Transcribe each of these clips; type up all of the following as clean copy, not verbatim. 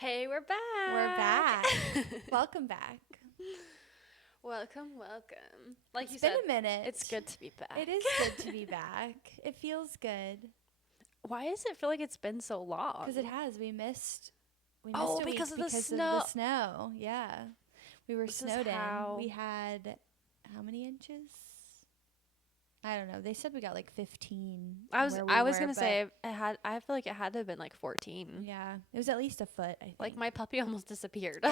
Hey, we're back. We're back. Welcome back. Welcome. Like It's you been said, a minute. it's good to be back. It is good to be back. It feels good Why does it feel like it's been so long? because it has. We missed Oh, a week because of the Of the snow. snow. Yeah, we were This is snowed in. how- We had how many inches? I don't know. They said we got like 15. I was were, gonna but say it had. I feel like it had to have been like 14. yeah, it was at least a foot. I think. Like my puppy almost disappeared.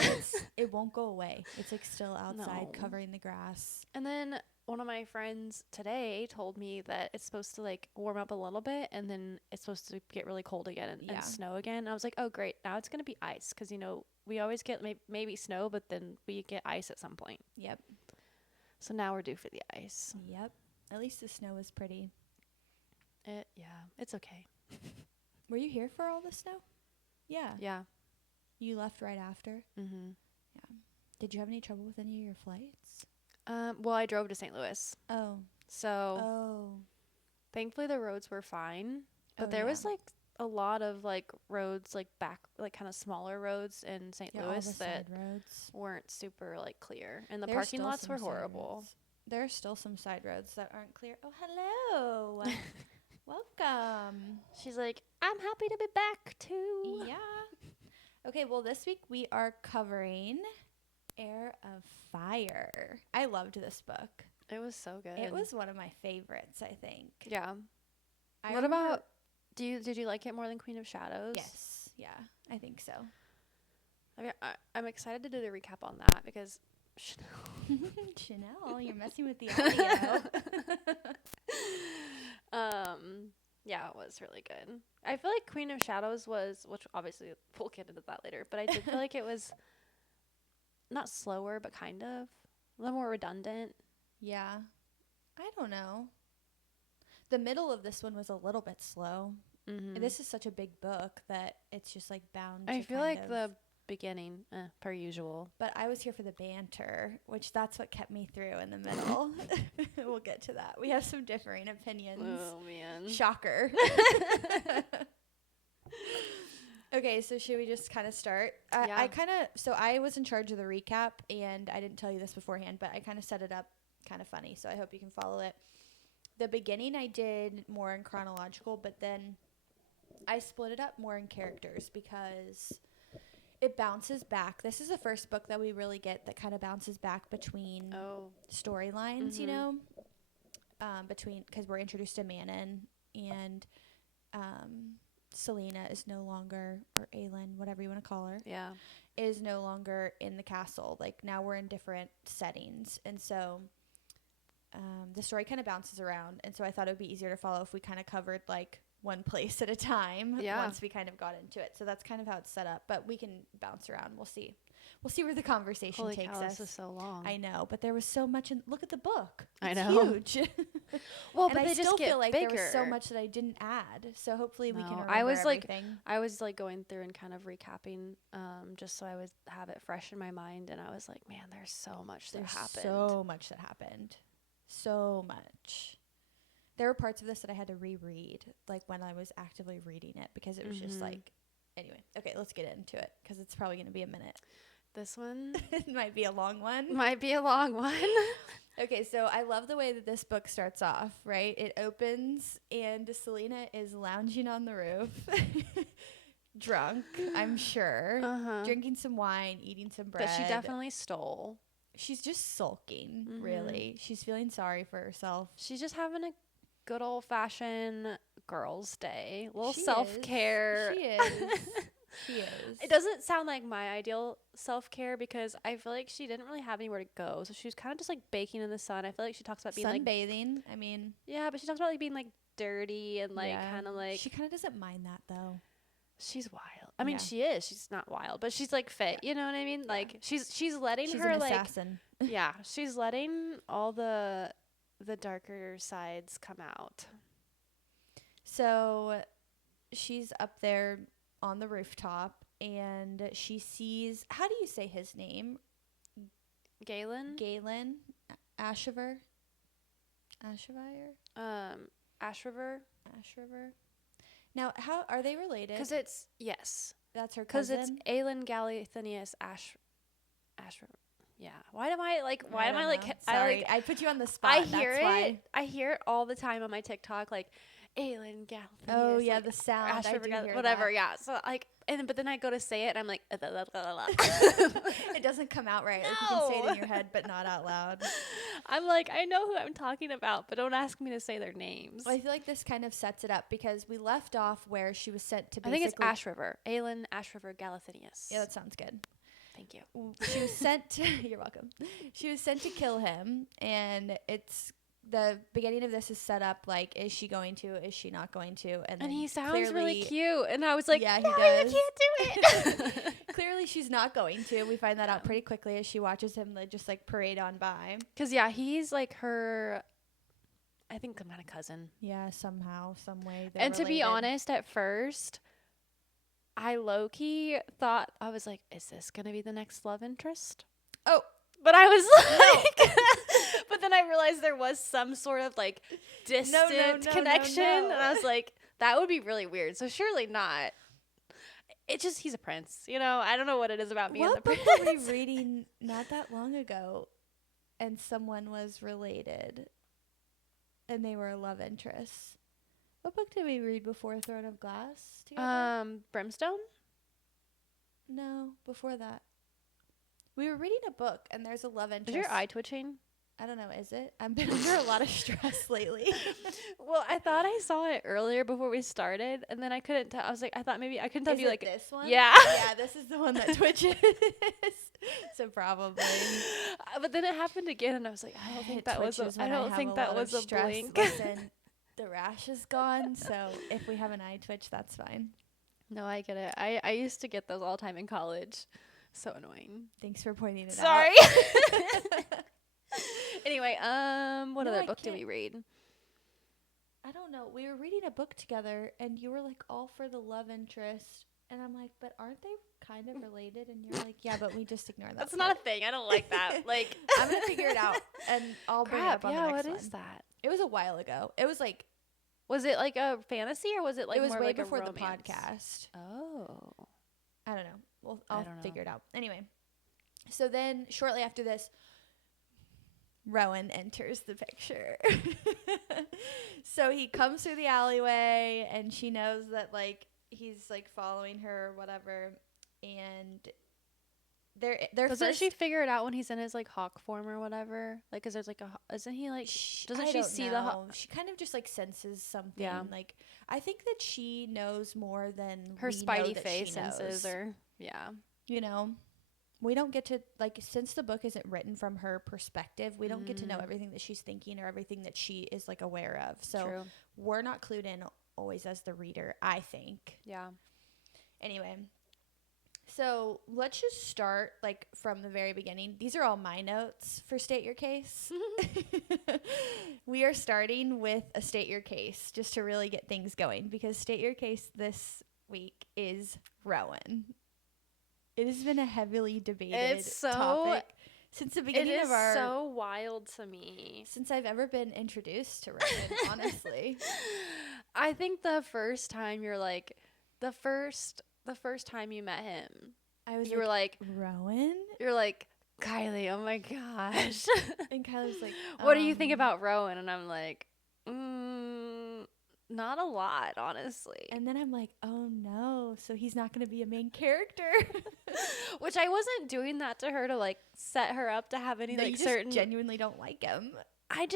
It won't go away. It's like still outside, No. covering the grass. And then one of my friends today told me that it's supposed to like warm up a little bit, and then it's supposed to get really cold again and Yeah. snow again. I was like, oh great, now it's gonna be ice because we always get maybe snow, but then we get ice at some point. Yep. So now we're due for the ice. Yep. At least the snow was pretty. It's okay. Were you here for all the snow? Yeah. Yeah. You left right after? Mm-hmm. Yeah. Did you have any trouble with any of your flights? Well, I drove to St. Louis, Oh. so thankfully the roads were fine, but there was yeah. like a lot of like roads like back like kind of smaller roads in St. Yeah, all Louis the that side roads. weren't super like clear, and the There's parking still lots some were side horrible. roads. There are still some side roads that aren't clear. Oh, hello. Welcome. She's like, I'm happy to be back too. Yeah. Okay, well, this week we are covering Heir of Fire. I loved this book. It was so good. It was one of my favorites, I think. Yeah. I What remember- about did you like it more than Queen of Shadows? Yes. Yeah, I think so. I mean, I'm excited to do the recap on that because Chanel, you're messing with the audio. Yeah, it was really good. I feel like Queen of Shadows was, which obviously we'll get into that later, but I did feel like it was not slower, but kind of a little more redundant. Yeah. I don't know. The middle of this one was a little bit slow. Mm-hmm. This is such a big book that it's just like bound I to feel kind like of, the beginning, per usual. But I was here for the banter, which that's what kept me through in the middle. We'll get to that. We have some differing opinions. Oh man. Shocker. Okay, so should we just kind of start? Yeah. I was in charge of the recap, and I didn't tell you this beforehand, but I kind of set it up kind of funny, so I hope you can follow it. The beginning I did more in chronological, but then I split it up more in characters because it bounces back. This is the first book that we really get that kind of bounces back between storylines, you know, because we're introduced to Manon and Selena is no longer, or Aelin, whatever you want to call her, is no longer in the castle. Like now we're in different settings, and so the story kind of bounces around. And so I thought it would be easier to follow if we kind of covered like one place at a time once we kind of got into it. So that's kind of how it's set up, but we can bounce around. We'll see where the conversation takes us. This is so long. I know, but there was so much look at the book. I It's know. huge. Well, and but I they still just get feel like bigger. there was so much that I didn't add. So hopefully we can remember I was everything. I was like going through and kind of recapping, just so I would have it fresh in my mind. And I was like, man, there's so much that happened. So much that happened. So much. There were parts of this that I had to reread, like when I was actively reading it, because it was just like, anyway. Okay, let's get into it, because it's probably going to be a minute. This one It might be a long one. might be a long one. Okay, so I love the way that this book starts off, right? It opens and Selena is lounging on the roof, drunk, I'm sure, drinking some wine, eating some bread. That she definitely stole. She's just sulking, really. She's feeling sorry for herself. She's just having a good old-fashioned girls' day. A little She is. self-care. She is. She is. It doesn't sound like my ideal self-care because I feel like she didn't really have anywhere to go. So she was kind of just like baking in the sun. I feel like she talks about being sunbathing. I mean, yeah, but she talks about like being like dirty and like kind of like she kind of doesn't mind that though. She's wild. I mean, she is. She's not wild, but she's like fit. You know what I mean? Yeah. Like she's letting She's her an like assassin. yeah, she's letting all the darker sides come out. So she's up there on the rooftop and she sees, how do you say his name? Galen? Ashriver? Ashriver. Now, how are they related? Because it's, yes. That's her Because cousin. it's Aelin Galathynius Ash. Yeah. Why am I like? I don't know. Sorry, I put you on the spot. I hear that's it. Why. I hear it all the time on my TikTok, like Aelin Galathynius. Oh yeah, like, the sound. Ash I River do hear whatever. that. Yeah. So like, but then I go to say it, and I'm like, It doesn't come out right. Like, you can say it in your head, but not out loud. I'm like, I know who I'm talking about, but don't ask me to say their names. Well, I feel like this kind of sets it up because we left off where she was sent to. I think it's Ash River. Aelin Ash River Galathynius. Yeah, that sounds good. Thank you. She was sent to, you're welcome. She was sent to kill him, and it's the beginning of this is set up like, is she going to, is she not going to? And he sounds clearly, really cute, and I was like, yeah, no, he does. you can't do it. Clearly she's not going to. We find that out pretty quickly as she watches him just like parade on by. Because yeah, he's like her, I think, some kind of cousin. Yeah, somehow, some way. And to be honest, at first, I low-key thought, I was like, is this going to be the next love interest? Oh. But I was like, but then I realized there was some sort of like distant connection. And I was like, that would be really weird. So surely not. It's just, he's a prince. You know, I don't know what it is about me and the prince. What book were we reading not that long ago and someone was related and they were a love interest? What book did we read before Throne of Glass together? Brimstone? No, before that. We were reading a book and there's a love interest. Is your eye twitching? I don't know, is it? I've been under a lot of stress lately. Well, I thought I saw it earlier before we started, and then I couldn't tell. I was like, I thought maybe I couldn't tell if you like this one. Yeah. Yeah, this is the one that twitches. So probably. But then it happened again, and I was like, I don't think that was. I don't think that was a blink. Listen, the rash is gone, so if we have an eye twitch, that's fine. No, I get it. I used to get those all the time in college. So annoying. Thanks for pointing it out. Sorry. Anyway, what other book did we read? I don't know. We were reading a book together, and you were like all for the love interest, and I'm like, but aren't they kind of related? And you're like, yeah, but we just ignore that. That's not a thing. I don't like that. Like, I'm gonna figure it out, and I'll bring it up on the next one. What is that? It was a while ago. It was like, was it like a fantasy or was it like it was more way like before a the romance? podcast? Oh, I don't know. Well, I'll figure it out. Anyway, so then shortly after this, Rowan enters the picture. So he comes through the alleyway, and she knows that like he's like following her or whatever, and they're doesn't she figure it out when he's in his like hawk form or whatever? Like, cause there's like isn't he like? Doesn't she see the hawk? She kind of just like senses something. Yeah. Like I think that she knows more than her we spidey know face that she senses, knows. or yeah. You know, we don't get to like, since the book isn't written from her perspective, we don't get to know everything that she's thinking or everything that she is like aware of. So True. We're not clued in always as the reader, I think. Yeah. Anyway, so let's just start like from the very beginning. These are all my notes for State Your Case. We are starting with a State Your Case just to really get things going, because State Your Case this week is Rowan. It has been a heavily debated topic since the beginning of our. It is so wild to me. Since I've ever been introduced to Rowan, honestly. I think the first time the first time you met him, you were like, Rowan? You're like, Kylie, oh my gosh. And Kylie was like, what do you think about Rowan? And I'm like, not a lot, honestly. And then I'm like, oh no, so he's not going to be a main character. Which I wasn't doing that to her to like set her up to have any no, like you certain. Just genuinely don't like him. I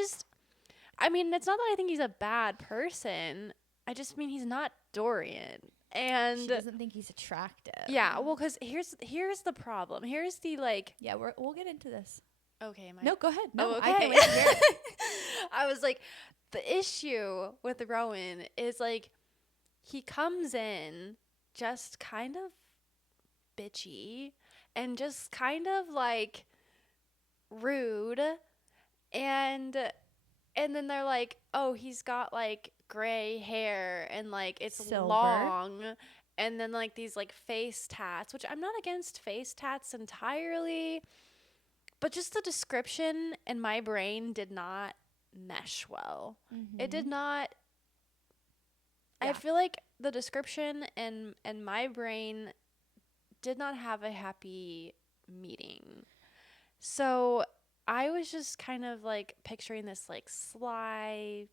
mean, it's not that I think he's a bad person. I just mean he's not Dorian. And she doesn't think he's attractive. Yeah, well, because here's the problem. Here's the like. Yeah, we'll get into this. Okay, no, go ahead. No, okay. I can't wait to hear it. I was like, the issue with Rowan is like, he comes in just kind of bitchy and just kind of like rude, and then they're like, oh, he's got like gray hair and like it's silver. Long, and then like these like face tats, which I'm not against face tats entirely, but just the description in my brain did not mesh well. Mm-hmm. It did not. Yeah. I feel like the description and my brain did not have a happy meeting. So I was just kind of like picturing this like sly,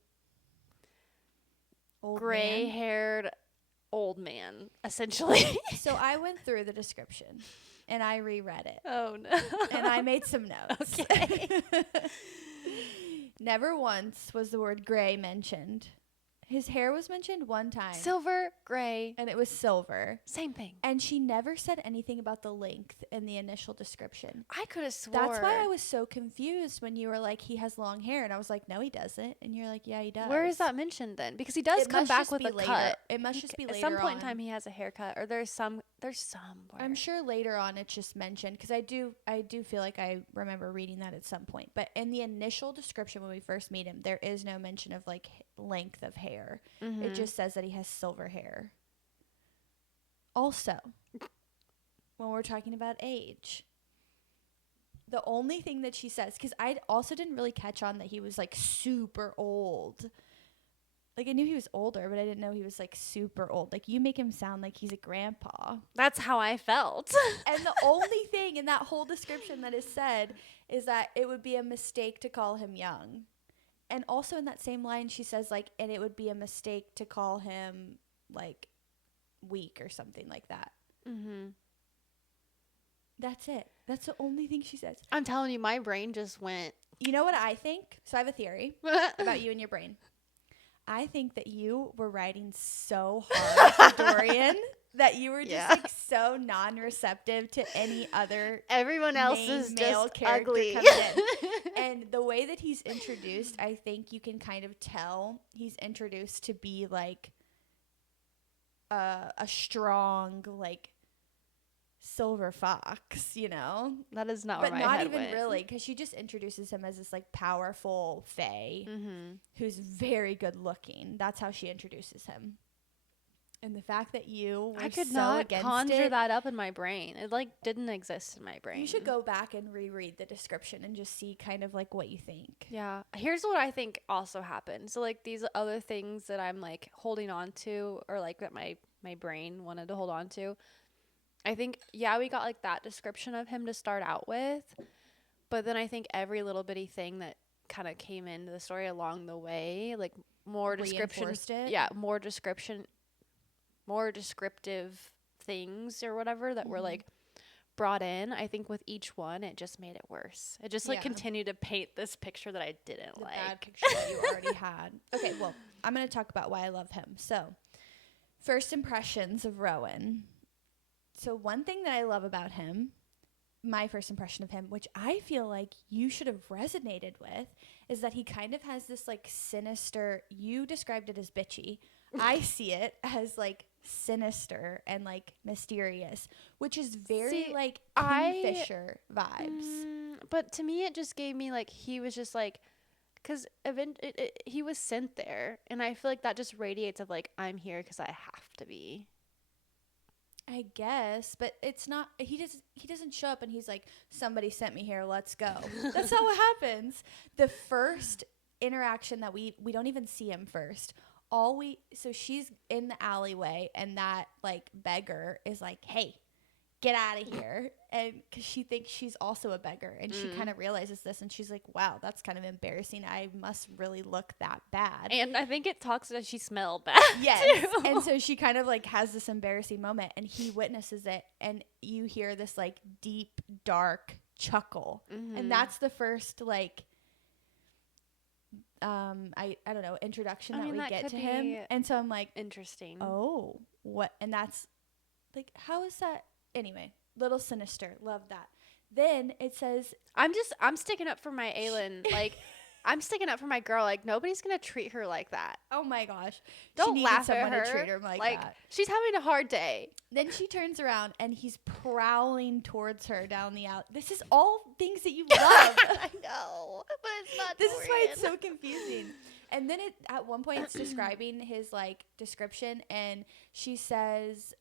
gray-haired old man, essentially. So I went through the description and I reread it. Oh no. And I made some notes. Okay. Never once was the word gray mentioned. His hair was mentioned one time. Silver, gray. And it was silver. Same thing. And she never said anything about the length in the initial description. I could have swore. That's why I was so confused when you were like, he has long hair. And I was like, no, he doesn't. And you're like, yeah, he does. Where is that mentioned then? Because he does come back with a cut. It must just be later on. At some point on. in time, he has a haircut. Or there's somewhere. I'm sure later on it's just mentioned. Because I do feel like I remember reading that at some point. But in the initial description when we first meet him, there is no mention of like length of hair. Mm-hmm. It just says that he has silver hair. Also, when we're talking about age, the only thing that she says, because I also didn't really catch on that he was like super old. Like I knew he was older, but I didn't know he was like super old. Like you make him sound like he's a grandpa. That's how I felt. And the only thing in that whole description that is said is that it would be a mistake to call him young. And also in that same line, she says, like, and it would be a mistake to call him, like, weak or something like that. Mm-hmm. That's it. That's the only thing she says. I'm telling you, my brain just went. You know what I think? So I have a theory about you and your brain. I think that you were writing so hard for Dorian that you were just, like, so non-receptive to any other everyone else is male just character ugly. Coming in. And the way that he's introduced, I think you can kind of tell he's introduced to be like a strong, like silver fox, you know? That is not but where my not head even went. really, because she just introduces him as this like powerful fae who's very good looking. That's how she introduces him. And the fact that you were I could so not against conjure it, that up in my brain. It like didn't exist in my brain. you should go back and reread the description and just see kind of like what you think. Yeah. Here's what I think also happened. So like these other things that I'm like holding on to, or like that my brain wanted to hold on to. I think, yeah, we got like that description of him to start out with. But then I think every little bitty thing that kind of came into the story along the way, like more description. Yeah, more descriptive things or whatever that were like brought in. I think with each one it just made it worse. It just like continued to paint this picture that I didn't like. Bad picture that you already had. Okay, well, I'm going to talk about why I love him. So, first impressions of Rowan. So, one thing that I love about him, my first impression of him, which I feel like you should have resonated with, is that he kind of has this like sinister, you described it as bitchy. I see it as like sinister and like mysterious, which is very like Kingfisher vibes. But to me, it just gave me like he was just like, because he was sent there, and I feel like that just radiates of like I'm here because I have to be. I guess, but it's not. He doesn't show up and he's like, somebody sent me here. Let's go. That's not what happens. The first interaction that we don't even see him first. So she's in the alleyway and that like beggar is like, hey, get out of here. And because she thinks she's also a beggar and she kind of realizes this and she's like, wow, that's kind of embarrassing. I must really look that bad. And I think it talks that she smelled bad. Yes. Too. And so she kind of like has this embarrassing moment and he witnesses it and you hear this like deep, dark chuckle. And that's the first like, I don't know, introduction that we get to him. And so I'm like, interesting. Oh, what? And that's like, how is that? Anyway, little sinister. Love that. Then it says, I'm sticking up for my Aelin. Like, I'm sticking up for my girl. Like, nobody's going to treat her like that. Oh my gosh. Don't laugh at her. To treat her like that. She's having a hard day. Then she turns around and he's prowling towards her down the alley. This is all things that you love. I know, but it's not This is why it's so confusing. And then at one point it's describing his like description and she says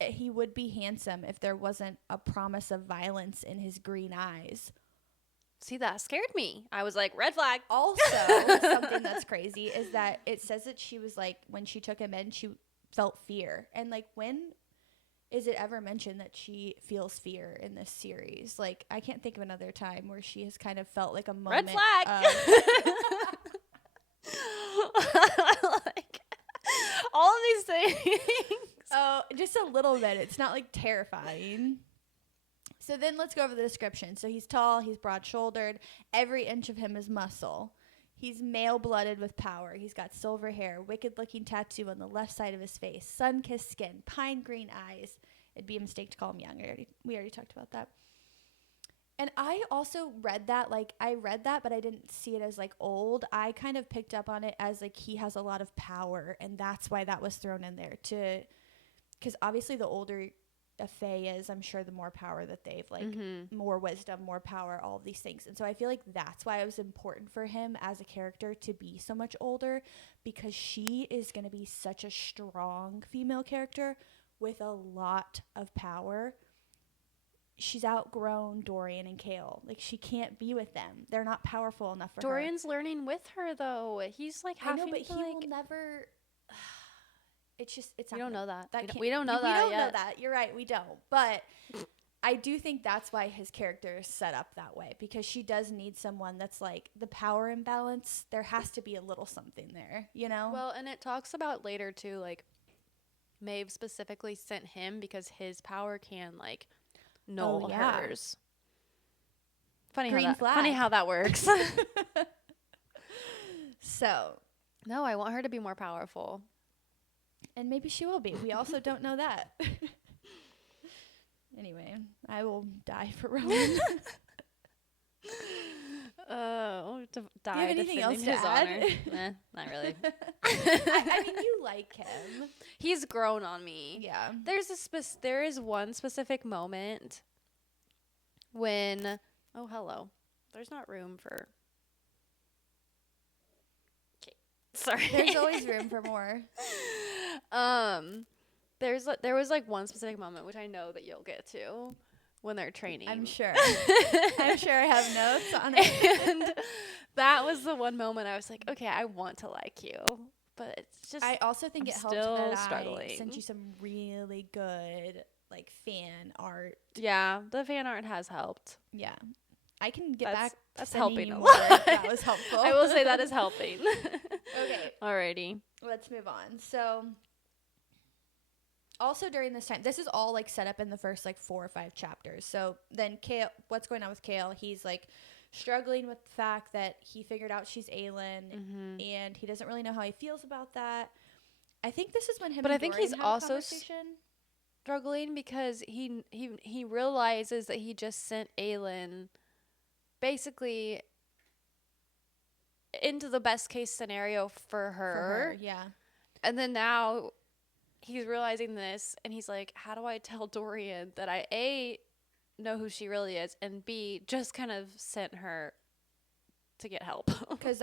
he would be handsome if there wasn't a promise of violence in his green eyes. See, that scared me. I was like, red flag. Also, something that's crazy is that it says that she was like, when she took him in, she felt fear. And like is it ever mentioned that she feels fear in this series? Like, I can't think of another time where she has kind of felt like a moment. Red flag. Like, all of these things. Oh, just a little bit. It's not like terrifying. So then let's go over the description. So he's tall, he's broad-shouldered. Every inch of him is muscle. He's male-blooded with power. He's got silver hair, wicked-looking tattoo on the left side of his face, sun-kissed skin, pine green eyes. It'd be a mistake to call him young. We already talked about that. And I also read that, like, but I didn't see it as, like, old. I kind of picked up on it as, like, he has a lot of power, and that's why that was thrown in there because obviously the older a fae is, I'm sure the more power that they've, like, more wisdom, more power, all of these things. And so I feel like that's why it was important for him as a character to be so much older, because she is going to be such a strong female character with a lot of power. She's outgrown Dorian and Kale. Like, she can't be with them. They're not powerful enough for Dorian's learning with her, though. He's, like, having I know, but to, he like, will never... It's we don't know that. We don't know yet. that. You're right. We don't. But I do think that's why his character is set up that way, because she does need someone that's, like, the power imbalance. There has to be a little something there, you know? Well, and it talks about later, too, like, Maeve specifically sent him because his power can, like, null hers. Funny how that works. So. No, I want her to be more powerful. And maybe she will be. We also don't know that. Anyway, I will die for Rowan. To die. Do you have anything else to add? Not really. I mean, you like him. He's grown on me. Yeah. There is one specific moment when hello. There's not room for. Okay. Sorry. There's always room for more. There was like one specific moment which I know that you'll get to when they're training. I'm sure. I'm sure I have notes on it. And that was the one moment I was like, okay, I want to like you, but it's just. I also think it helped still that struggling. I sent you some really good, like, fan art. Yeah, the fan art has helped. Yeah, I can get back. That's helping a more. lot. That was helpful. I will say that is helping. Okay. Alrighty. Let's move on. So, also during this time, this is all, like, set up in the first, like, 4 or 5 chapters. So then Kale, what's going on with Kale? He's, like, struggling with the fact that he figured out she's Aelin, and he doesn't really know how he feels about that. I think this is when him. But and I think Dorian he's also struggling because he realizes that he just sent Aelin basically into the best case scenario for her. Yeah. And then now he's realizing this, and he's like, how do I tell Dorian that I A, know who she really is, and B, just kind of sent her to get help? Because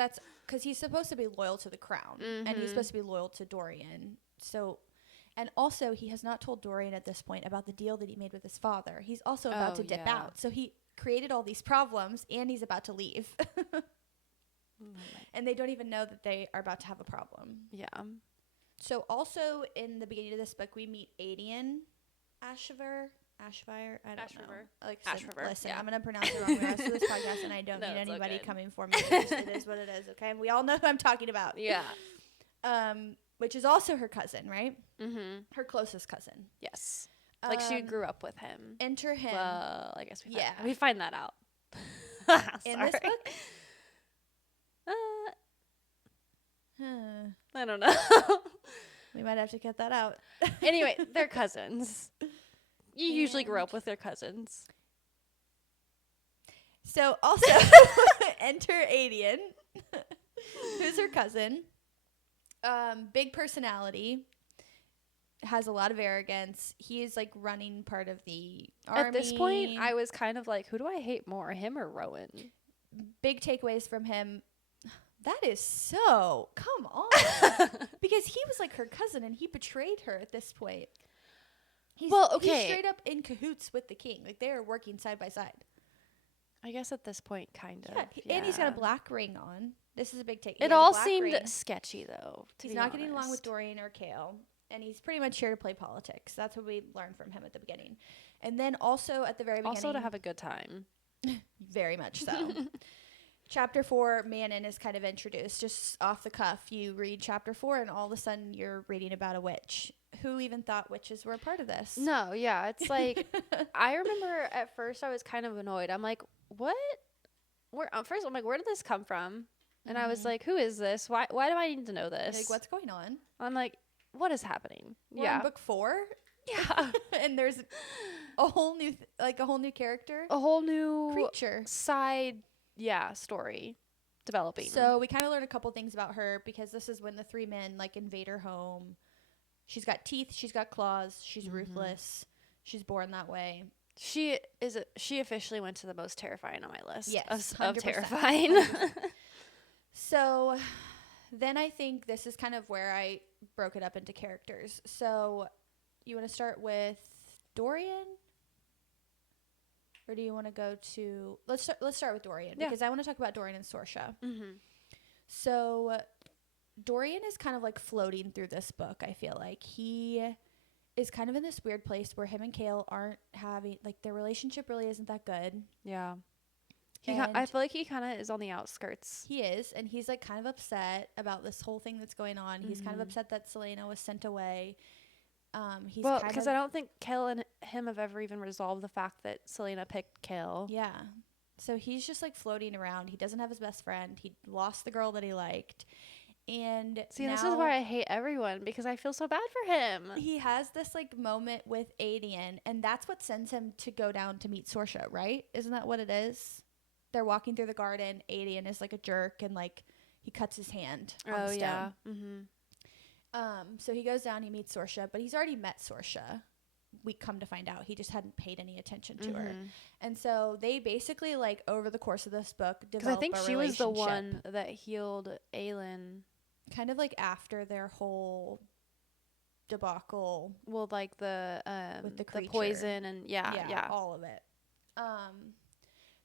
he's supposed to be loyal to the crown, and he's supposed to be loyal to Dorian. So, and also he has not told Dorian at this point about the deal that he made with his father. He's also about to dip out. So he created all these problems, and he's about to leave. And they don't even know that they are about to have a problem. Yeah. So also in the beginning of this book, we meet Adian Ashvar. I don't know. Listen, yeah. I'm going to pronounce it wrong the rest of this podcast, and I don't need anybody coming for me. It is what it is, okay? We all know who I'm talking about. Yeah. Which is also her cousin, right? Mm-hmm. Her closest cousin. Yes. Like, she grew up with him. Enter him. Well, I guess we find that out. In this book? I don't know. We might have to cut that out. Anyway, they're cousins. You usually grow up with their cousins. So also enter Adian, who's her cousin. Big personality, has a lot of arrogance. He is, like, running part of the army. At this point, I was kind of like, who do I hate more, him or Rowan? Big takeaways from him. That is so, come on. Because he was, like, her cousin, and he betrayed her at this point. He's straight up in cahoots with the king. Like, they are working side by side. I guess at this point, kind of. Yeah. And he's got a black ring on. This is a big take. It all seemed sketchy, though. He's not getting along with Dorian or Kale. and he's pretty much here to play politics. That's what we learned from him at the beginning. And then also at the very beginning, Also to have a good time. very much so. Chapter 4, Manon is kind of introduced just off the cuff. You read chapter 4 and all of a sudden you're reading about a witch. Who even thought witches were a part of this? No, yeah, it's like I remember at first I was kind of annoyed. I'm like, what? First I'm like, where did this come from? And I was like, who is this? Why do I need to know this? Like, what's going on? I'm like, what is happening? We're in book 4. Yeah. And there's a whole new a whole new character, a whole new creature side story developing. So we kind of learned a couple things about her, because this is when the 3 men like invade her home. She's got teeth, she's got claws, she's ruthless, she's born that way. She officially went to the most terrifying on my list. Yes, of terrifying. 100%. So then I think this is kind of where I broke it up into characters. So you want to start with Dorian? Or do you want to go to... Let's start with Dorian, because I want to talk about Dorian and Sorsha. Mm-hmm. So Dorian is kind of like floating through this book, I feel like. He is kind of in this weird place where him and Kale aren't having... Like, their relationship really isn't that good. Yeah. I feel like he kind of is on the outskirts. He is, and he's like kind of upset about this whole thing that's going on. He's kind of upset that Selena was sent away. Because I don't think Kale and him have ever even resolved the fact that Selena picked Kale. Yeah. So he's just like floating around. He doesn't have his best friend. He lost the girl that he liked. And see, this is why I hate everyone, because I feel so bad for him. He has this like moment with Adian, and that's what sends him to go down to meet Sorsha, right? Isn't that what it is? They're walking through the garden. Adian is like a jerk, and like he cuts his hand on the stone. Yeah. Mm-hmm. So he goes down, he meets Sorsha, but he's already met Sorsha. We come to find out he just hadn't paid any attention to her. And so they basically, like, over the course of this book, develop a relationship. Because I think she was the one that healed Aelin. Kind of like after their whole debacle. Well, like with the poison and yeah, all of it.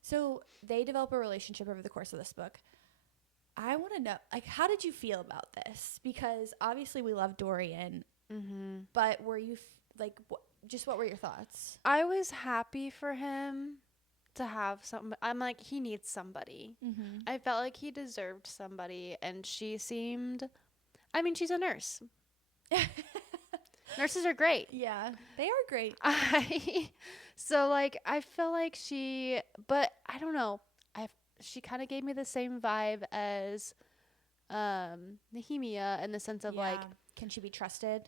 So they develop a relationship over the course of this book. I want to know, like, how did you feel about this? Because obviously we love Dorian, but were you what were your thoughts? I was happy for him to have I'm like, he needs somebody. I felt like he deserved somebody, and she seemed, I mean, she's a nurse. Nurses are great. Yeah, they are great. So like, I feel like but I don't know. She kind of gave me the same vibe as Nehemia, in the sense of like, can she be trusted?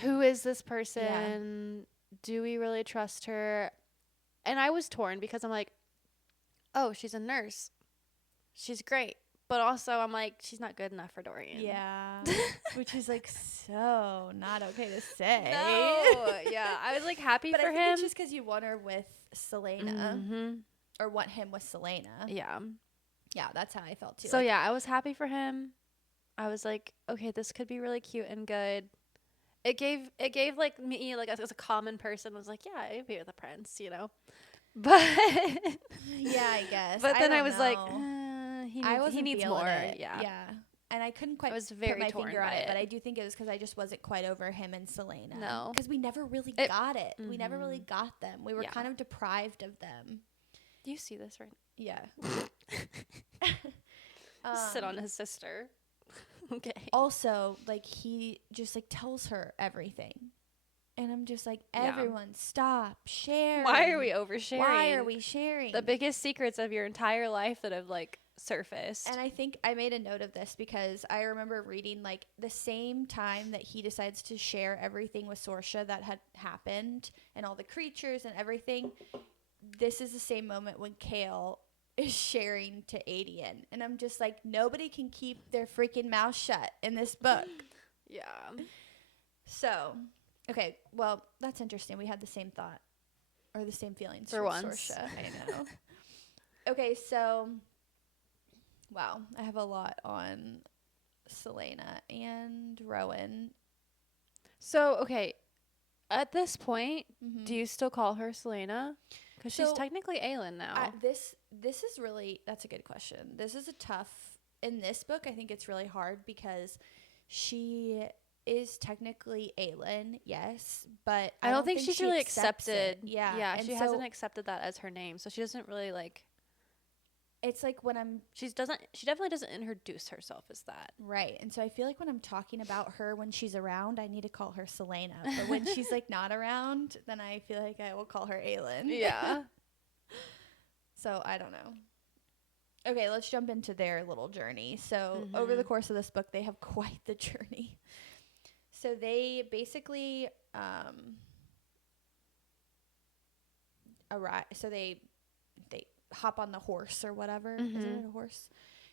Who is this person? Yeah. Do we really trust her? And I was torn, because I'm like, oh, she's a nurse. She's great. But also I'm like, she's not good enough for Dorian. Yeah. Which is like so not okay to say. No. Yeah. I was like happy but for I think him. it's just because you want her with Selena. Or want him with Selena. Yeah. Yeah, that's how I felt too. So yeah, I was happy for him. I was like, okay, this could be really cute and good. It gave like me, like as a common person, was like, yeah, I'd be with the prince, you know. But yeah, I guess. But then I was like, he needs more. It. Yeah. And I couldn't quite put my finger on it, but I do think it was because I just wasn't quite over him and Selena. No. Because we never really got it. We never really got them. We were kind of deprived of them. Do you see this right now? Yeah. Sit on his sister. Okay. Also, like, he just, like, tells her everything. And I'm just like, everyone, stop sharing. Why are we oversharing? Why are we sharing? The biggest secrets of your entire life that have, like, surfaced. And I think I made a note of this because I remember reading, like, the same time that he decides to share everything with Sorsha that had happened and all the creatures and everything. This is the same moment when Kale is sharing to Adian. And I'm just like, nobody can keep their freaking mouth shut in this book. Yeah. So, okay, well, that's interesting. We had the same thought or the same feelings for once. Sorsha. I know. Okay, so, wow, I have a lot on Selena and Rowan. So, okay, at this point, do you still call her Selena? Because she's technically Aelin now. This is really, that's a good question. This is a tough, in this book, I think it's really hard because she is technically Aelin, yes, but I don't think she's she really accepts accepted. it. Yeah. Yeah, And she so hasn't accepted that as her name, so she doesn't really like. it's like when I'm She definitely doesn't introduce herself as that. right. And so I feel like when I'm talking about her when she's around, I need to call her Selena. But when she's like not around, then I feel like I will call her Aelin. Yeah. So I don't know. Okay, let's jump into their little journey. So over the course of this book, they have quite the journey. So they basically arrive. So they hop on the horse or whatever. Is it a horse?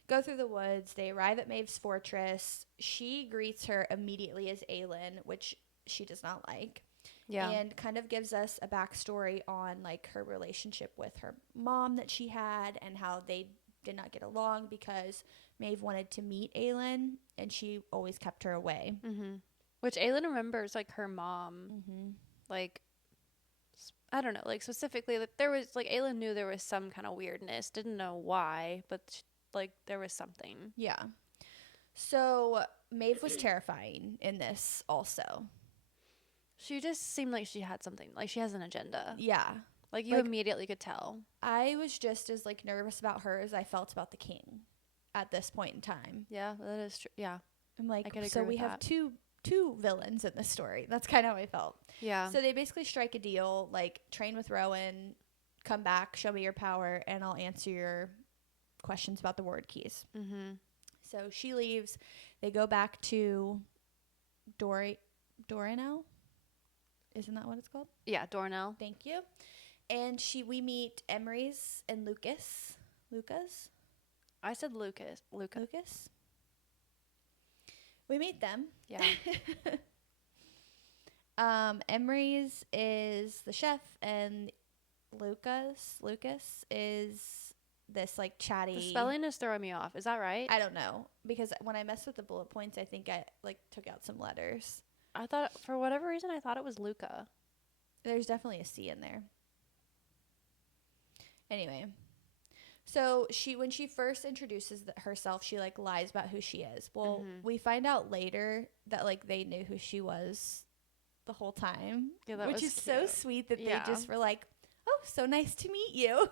Go through the woods. They arrive at Maeve's fortress. She greets her immediately as Aelin, which she does not like. Yeah. And kind of gives us a backstory on like her relationship with her mom that she had and how they did not get along because Maeve wanted to meet Aelin and she always kept her away. Which Aelin remembers, like, her mom, like, I don't know, like, specifically, like, there was, like, Aelin knew there was some kind of weirdness, didn't know why, but, like, there was something. Yeah. So Maeve was terrifying in this also. She just seemed like she had something, like, she has an agenda. Yeah. Like, you immediately could tell. I was just as, like, nervous about her as I felt about the king at this point in time. Yeah, that is true. Yeah. I'm like, I could agree so we with have that. two villains in this story. That's kind of how I felt. Yeah. So they basically strike a deal, like, train with Rowan, come back, show me your power, and I'll answer your questions about the word keys. So she leaves. They go back to Dorinel. Isn't that what it's called? Yeah, Dornell. Thank you. And we meet Emery's and Lucas. I said Lucas. Lucas. We meet them. Yeah. Emery's is the chef, and Lucas is this like chatty. The spelling is throwing me off. Is that right? I don't know because when I messed with the bullet points, I think I like took out some letters. I thought, for whatever reason, I thought it was Luca. There's definitely a C in there. Anyway, so when she first introduces herself, she like lies about who she is. Well, we find out later that like they knew who she was the whole time, Yeah, which is so sweet that they just were like, "Oh, so nice to meet you."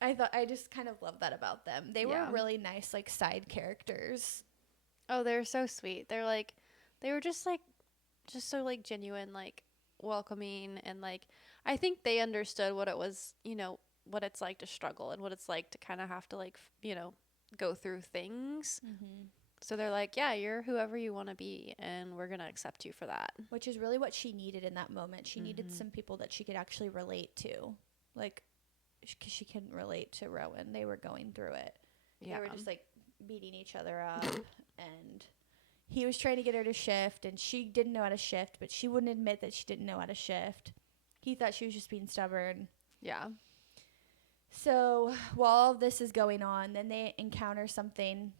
I just kind of love that about them. They were really nice, like side characters. Oh, they're so sweet. They were just so like genuine, like welcoming, and like I think they understood what it was, you know, what it's like to struggle and what it's like to kind of have to like, you know, go through things. So they're like, yeah, you're whoever you want to be, and we're going to accept you for that. Which is really what she needed in that moment. She needed some people that she could actually relate to. Like, because she couldn't relate to Rowan. They were going through it. Yeah. They were just, like, beating each other up. And he was trying to get her to shift, and she didn't know how to shift, but she wouldn't admit that she didn't know how to shift. He thought she was just being stubborn. Yeah. So while all of this is going on, then they encounter something.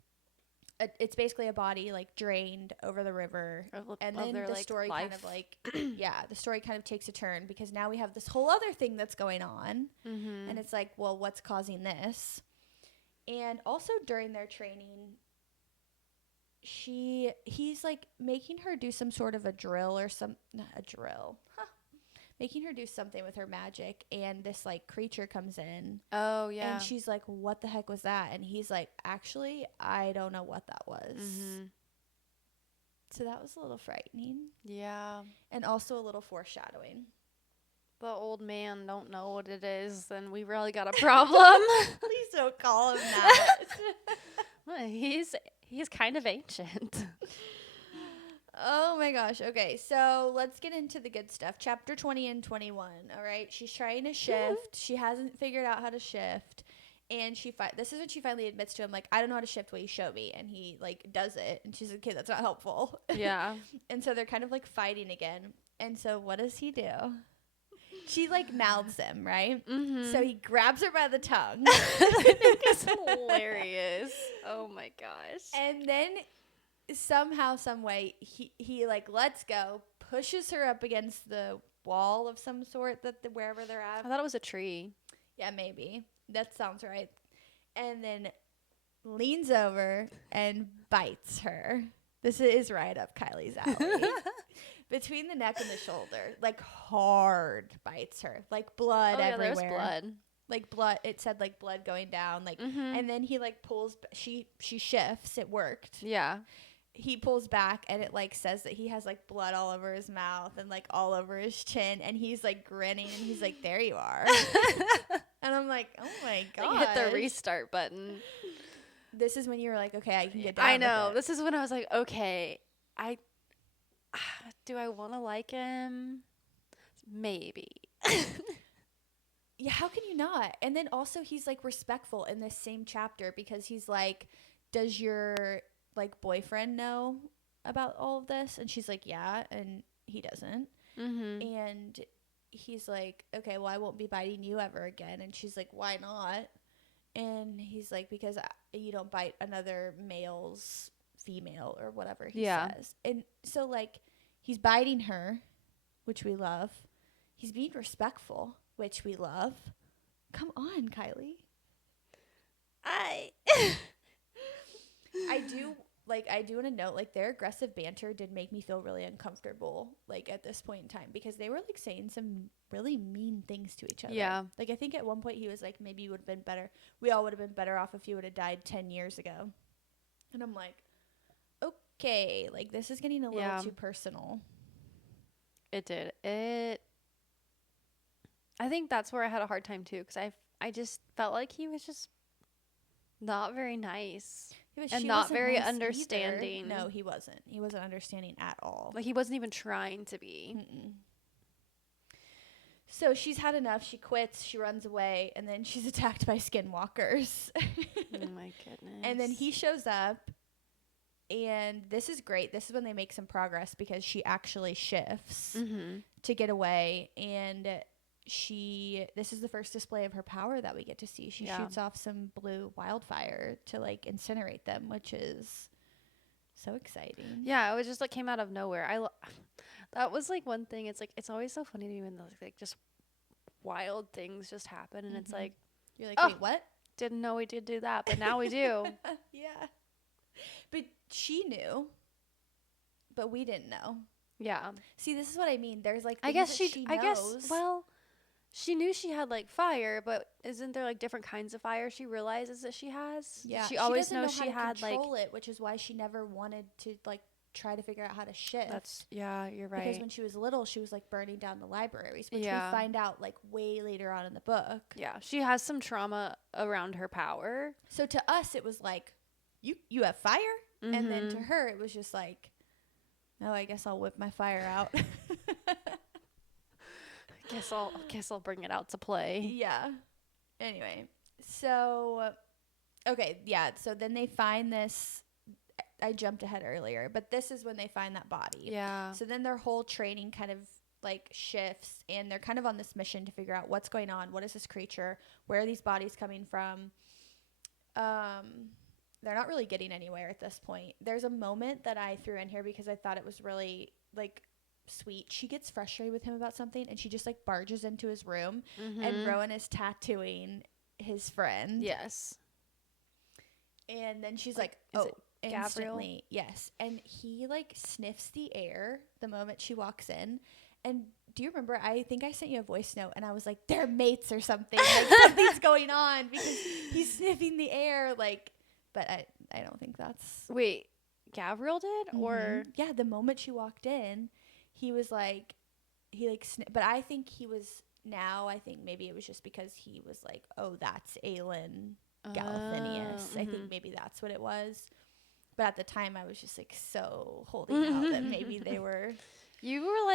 It's basically a body like drained over the river, and then the story kind of like the story kind of takes a turn because now we have this whole other thing that's going on, and it's like, well, what's causing this? And also during their training, he's like making her do some sort of a drill or making her do something with her magic, and this like creature comes in. Oh yeah. And she's like, what the heck was that? And he's like, actually, I don't know what that was. So that was a little frightening. Yeah. And also a little foreshadowing. The old man don't know what it is, then we really got a problem. Please don't call him that. Well, he's kind of ancient. Oh my gosh. Okay, so let's get into the good stuff. Chapter 20 and 21. All right. She's trying to shift. She hasn't figured out how to shift. And this is when she finally admits to him, like, I don't know how to shift. Will you show me? And he, like, does it. And she's like, okay, that's not helpful. Yeah. And so they're kind of, like, fighting again. And so what does he do? She, like, mouths him, right? So he grabs her by the tongue. I think it's hilarious. Oh, my gosh. And then somehow, some way, he like lets go, pushes her up against the wall of some sort wherever they're at. I thought it was a tree. Yeah, maybe. That sounds right. And then leans over and bites her. This is right up Kylie's alley. Between the neck and the shoulder, like hard bites her, like blood everywhere. There was blood. Like blood. It said like blood going down, like, and then he like pulls. She shifts. It worked. Yeah. He pulls back and it like says that he has like blood all over his mouth and like all over his chin, and he's like grinning and he's like, there you are. And I'm like, oh my god, like, hit the restart button. This is when you were like, okay, I can get down. I know, this is when I was like, okay, do I want to like him? Maybe. Yeah, how can you not? And then also he's like respectful in this same chapter, because he's like, does your like boyfriend know about all of this? And she's like, yeah, and he doesn't. And he's like, okay, well, I won't be biting you ever again. And she's like, why not? And he's like, because you don't bite another male's female or whatever he says. And so like he's biting her, which we love. He's being respectful, which we love. Come on, Kylie. I do want to note, like, their aggressive banter did make me feel really uncomfortable, like, at this point in time, because they were, like, saying some really mean things to each other. Yeah. Like, I think at one point he was like, maybe you would have been better. We all would have been better off if you would have died 10 years ago. And I'm like, okay, like, this is getting a little too personal. It did. I think that's where I had a hard time, too, because I just felt like he was just not very nice. And not very nice understanding. Either. No, he wasn't. He wasn't understanding at all. Like, he wasn't even trying to be. So she's had enough. She quits. She runs away. And then she's attacked by skinwalkers. Oh, my goodness. And then he shows up. And this is great. This is when they make some progress, because she actually shifts to get away. And this is the first display of her power that we get to see. She shoots off some blue wildfire to like incinerate them, which is so exciting. Yeah, it was just like came out of nowhere. That was like one thing. It's like, it's always so funny to me when like just wild things just happen, and it's like, you're like, wait, what? Didn't know we did do that, but now we do. Yeah. But she knew, but we didn't know. Yeah. See, this is what I mean. There's like, I guess she knew she had like fire, but isn't there like different kinds of fire she realizes that she has? Yeah. She always knows she had like control it, which is why she never wanted to like try to figure out how to shift. You're right. Because when she was little, she was like burning down the libraries, which we find out like way later on in the book. Yeah. She has some trauma around her power. So to us, it was like, you have fire? And then to her, it was just like, oh, I guess I'll whip my fire out. Guess I'll bring it out to play. Yeah. Anyway, so okay, yeah. So then they find this. I jumped ahead earlier, but this is when they find that body. Yeah. So then their whole training kind of like shifts, and they're kind of on this mission to figure out what's going on. What is this creature? Where are these bodies coming from? They're not really getting anywhere at this point. There's a moment that I threw in here because I thought it was really like sweet. She gets frustrated with him about something, and she just like barges into his room, and Rowan is tattooing his friend. Yes. And then she's like, instantly. Yes. And he like sniffs the air the moment she walks in. And do you remember, I think I sent you a voice note, and I was like, they're mates or something. Like something's going on because he's sniffing the air. Like, but I don't think that's. Wait, Gabriel did? Or? Yeah, the moment she walked in, he was like, but I think I think maybe it was just because he was like, oh, that's Aelin Galathinius. I think maybe that's what it was. But at the time, I was just like so holding out that maybe they were. You were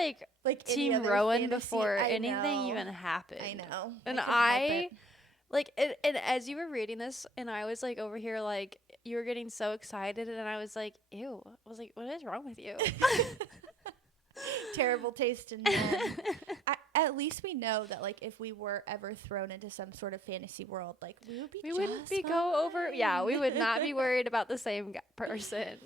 like Team Rowan fantasy before anything even happened. I know. And I like, and as you were reading this, and I was like over here, like, you were getting so excited, and I was like, ew. I was like, what is wrong with you? Terrible taste in men. At least we know that, like, if we were ever thrown into some sort of fantasy world, like, we wouldn't be go over. Yeah, we would not be worried about the same person.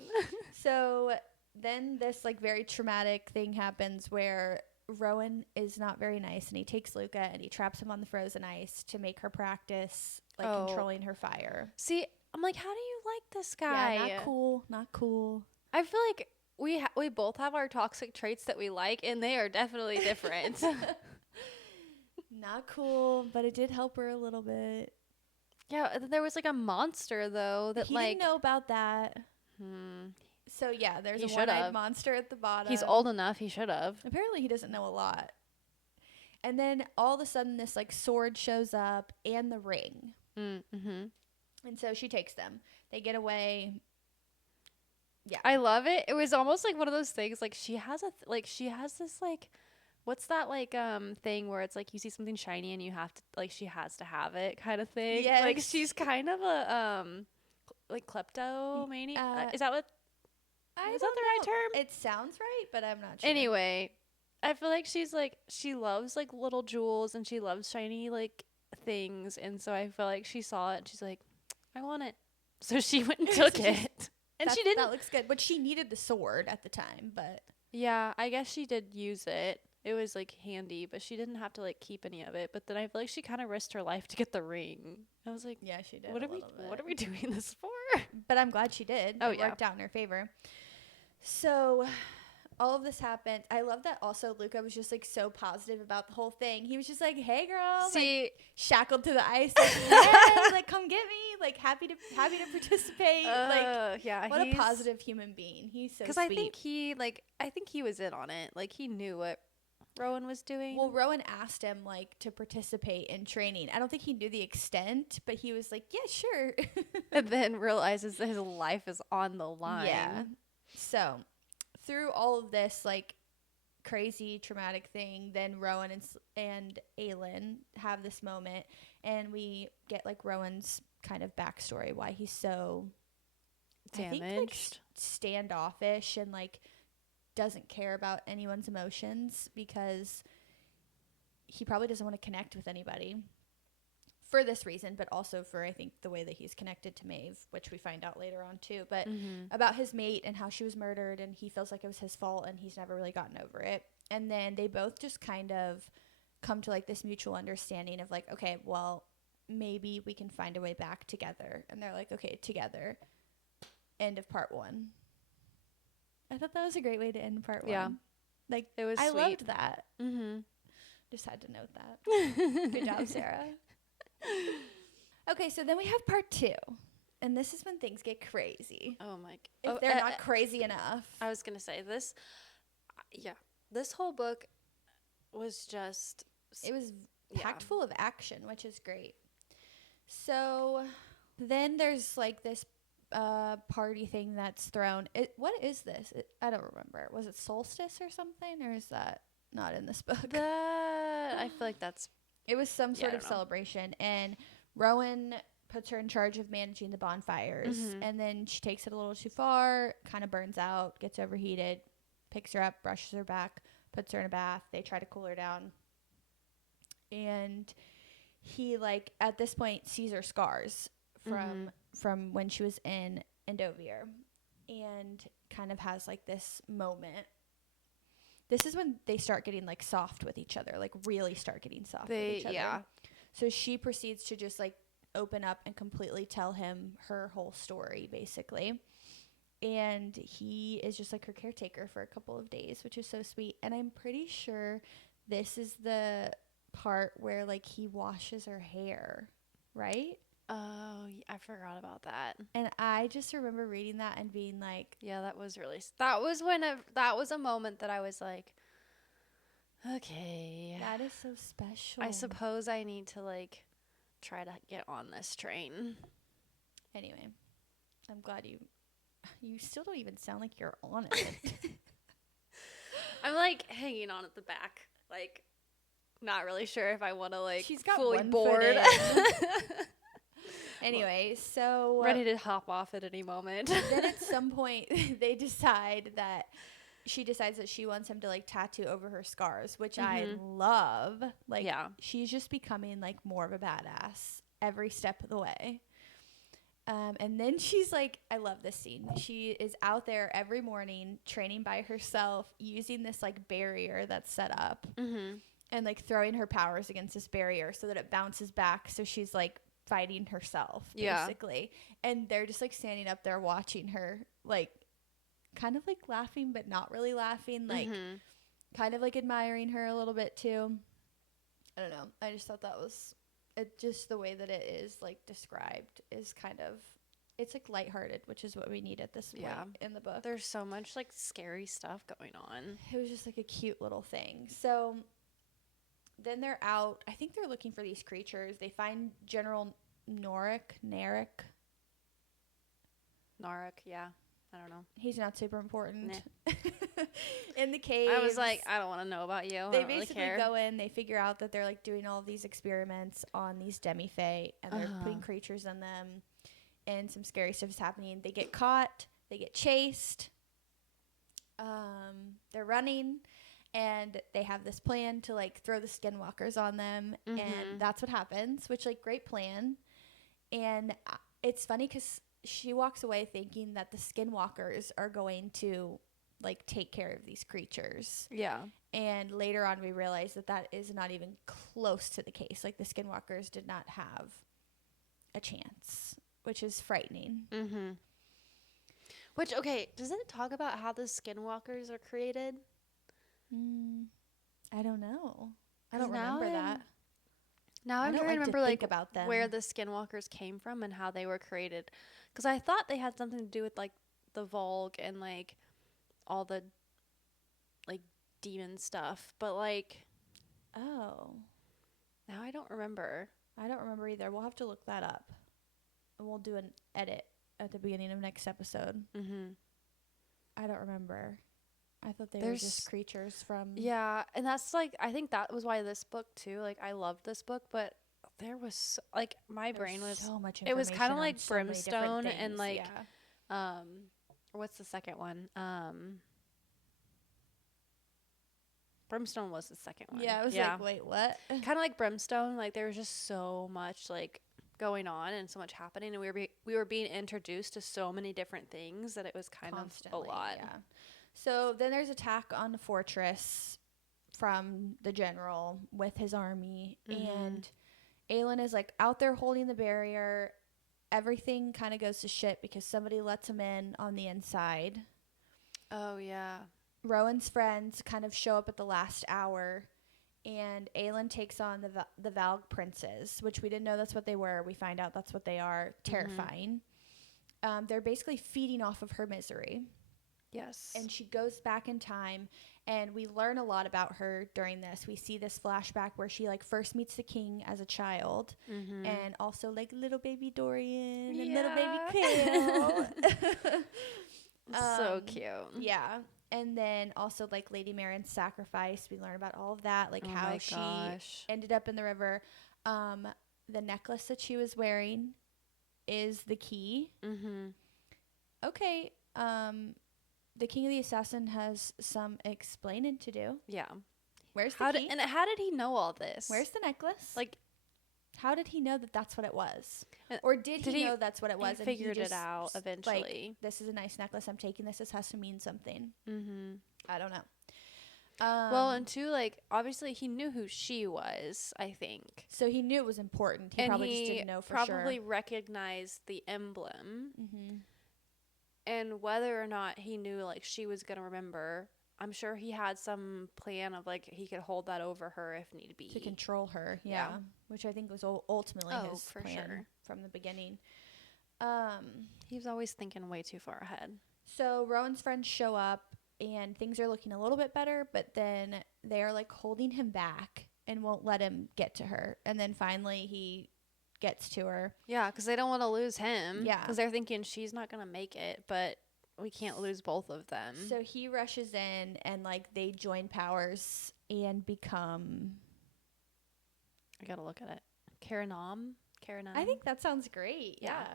So then this, like, very traumatic thing happens where Rowan is not very nice, and he takes Luca and he traps him on the frozen ice to make her practice, like, controlling her fire. See, I'm like, how do you like this guy? Yeah, not cool. I feel like we both have our toxic traits that we like, and they are definitely different. Not cool, but it did help her a little bit. Yeah, there was like a monster though that He like. didn't know about that. Hmm, So yeah, there's He a should one-eyed have. monster at the bottom. He's old enough. He should have. Apparently he doesn't know a lot. And then all of a sudden this like sword shows up and the ring. Mm-hmm. And so she takes them. They get away. Yeah. I love it. It was almost like one of those things. Like she has this like, what's that like thing where it's like you see something shiny and you have to like she has to have it kind of thing. Yes. Like she's kind of a like kleptomania. Is that what? Is that the right term? It sounds right, but I'm not sure. Anyway, I feel like she's like she loves like little jewels and she loves shiny like things, and so I feel like she saw it and she's like, I want it. So she went and took it. And she didn't. That looks good. But she needed the sword at the time, but Yeah, I guess she did use it. It was like handy, but she didn't have to like keep any of it. But then I feel like she kind of risked her life to get the ring. I was like, yeah, she did. What are we doing this for? But I'm glad she did. Oh, it worked out in her favor. So all of this happened. I love that also Luca was just like so positive about the whole thing. He was just like, hey girl, See, like, shackled to the ice, like, hey, like come get me, like happy to participate. Like yeah, what a positive human being. He's so sweet. Because I think he was in on it. Like he knew what Rowan was doing. Well, Rowan asked him like to participate in training. I don't think he knew the extent, but he was like, yeah, sure. And then realizes that his life is on the line. Yeah. So through all of this like crazy traumatic thing, then Rowan and Aelin have this moment, and we get like Rowan's kind of backstory, why he's so damaged, I think, like, standoffish and like doesn't care about anyone's emotions because he probably doesn't want to connect with anybody for this reason, but also for I think the way that he's connected to Maeve, which we find out later on too, but about his mate and how she was murdered, and he feels like it was his fault and he's never really gotten over it. And then they both just kind of come to like this mutual understanding of like, okay, well, maybe we can find a way back together. And they're like, okay, together. End of part 1. I thought that was a great way to end part 1. Yeah. Like it was I sweet. loved that. Just had to note that. Good job, Sarah. Okay, so then we have part 2. And this is when things get crazy. Oh my If they're not crazy enough. I was going to say this. Yeah. This whole book was just... It was packed full of action, which is great. So then there's like this party thing that's thrown. What is this? I don't remember. Was it solstice or something? Or is that not in this book? I feel like that's... It was some sort of celebration. And Rowan puts her in charge of managing the bonfires. And then she takes it a little too far, kind of burns out, gets overheated, picks her up, brushes her back, puts her in a bath. They try to cool her down. And he, like, at this point sees her scars from when she was in Endovier, and kind of has, like, this moment. This is when they start getting, like, soft with each other, like, really start getting soft with each other. Yeah. So she proceeds to just, like, open up and completely tell him her whole story, basically. And he is just, like, her caretaker for a couple of days, which is so sweet. And I'm pretty sure this is the part where, like, he washes her hair, right? Oh, I forgot about that. And I just remember reading that and being like, yeah, that was a moment that I was like, okay, that is so special. I suppose I need to, like, try to get on this train. Anyway, I'm glad you still don't even sound like you're on it. I'm, like, hanging on at the back, like, not really sure if I want to, like, she's got fully one board. Anyway, so ready to hop off at any moment. Then at some point she decides that she wants him to, like, tattoo over her scars, which I love. Like, she's just becoming, like, more of a badass every step of the way. And then she's like, I love this scene. She is out there every morning training by herself, using this, like, barrier that's set up, and, like, throwing her powers against this barrier so that it bounces back. So she's, like, fighting herself, basically. And they're just, like, standing up there watching her, like, kind of like laughing but not really laughing, like kind of like admiring her a little bit too. I don't know. I just thought that was just the way that it is like described is kind of, it's like lighthearted, which is what we need at this point in the book. There's so much like scary stuff going on. It was just like a cute little thing. So then they're out. I think they're looking for these creatures. They find General Narek. Yeah. I don't know. He's not super important. In the cave. I was like, I don't want to know about you. They I don't basically really care. go in. They figure out that they're like doing all of these experiments on these demi-fae, and they're putting creatures in them, and some scary stuff is happening. They get caught. They get chased. They're running, and they have this plan to like throw the skinwalkers on them, and that's what happens. Which, like, great plan. And it's funny because she walks away thinking that the skinwalkers are going to like take care of these creatures. Yeah. And later on we realize that that is not even close to the case. Like, the skinwalkers did not have a chance, which is frightening. Which, okay, does it talk about how the skinwalkers are created? I don't know. I don't remember that. Now I'm trying to remember like about them. Where the skinwalkers came from and how they were created. Because I thought they had something to do with like the Volg and like all the like demon stuff. But like, oh, now I don't remember. I don't remember either. We'll have to look that up. And we'll do an edit at the beginning of next episode. I don't remember. I thought they were just creatures from... Yeah, and that's, like, I think that was why this book, too. Like, I loved this book, but there was, like, my brain was... so much information. It was kind of like so Brimstone and, like, what's the second one? Brimstone was the second one. Yeah, I was like, wait, what? Kind of like Brimstone. Like, there was just so much, like, going on and so much happening, and we were being introduced to so many different things that it was kind Constantly, of a lot. Yeah. So then there's attack on the fortress from the general with his army, and Aelin is like out there holding the barrier. Everything kind of goes to shit because somebody lets him in on the inside. Oh yeah. Rowan's friends kind of show up at the last hour, and Aelin takes on the Valg princes, which we didn't know that's what they were. We find out that's what they are. Terrifying. They're basically feeding off of her misery. Yes. And she goes back in time, and we learn a lot about her during this. We see this flashback where she like first meets the king as a child, and also like little baby Dorian and little baby Quill. So cute. Yeah. And then also like Lady Marin's sacrifice. We learn about all of that, like how she ended up in the river. The necklace that she was wearing is the key. Okay. The King of the Assassin has some explaining to do. Yeah. Where's the key? And how did he know all this? Where's the necklace? Like, how did he know that that's what it was? Or did he know that's what it was? He figured it out eventually. Like, this is a nice necklace. I'm taking this. This has to mean something. I don't know. Well, and two, like, obviously he knew who she was, I think. So he knew it was important. He probably just didn't know for sure. Probably recognized the emblem. And whether or not he knew, like, she was going to remember, I'm sure he had some plan of, like, he could hold that over her if need be. To control her, yeah. Which I think was ultimately his plan from the beginning. He was always thinking way too far ahead. So Rowan's friends show up, and things are looking a little bit better, but then they're, like, holding him back and won't let him get to her. And then finally he gets to her. Yeah, because they don't want to lose him. Yeah. Because they're thinking she's not going to make it, but we can't lose both of them. So he rushes in, and, like, they join powers and become... I got to look at it. Karanam? I think that sounds great. Yeah.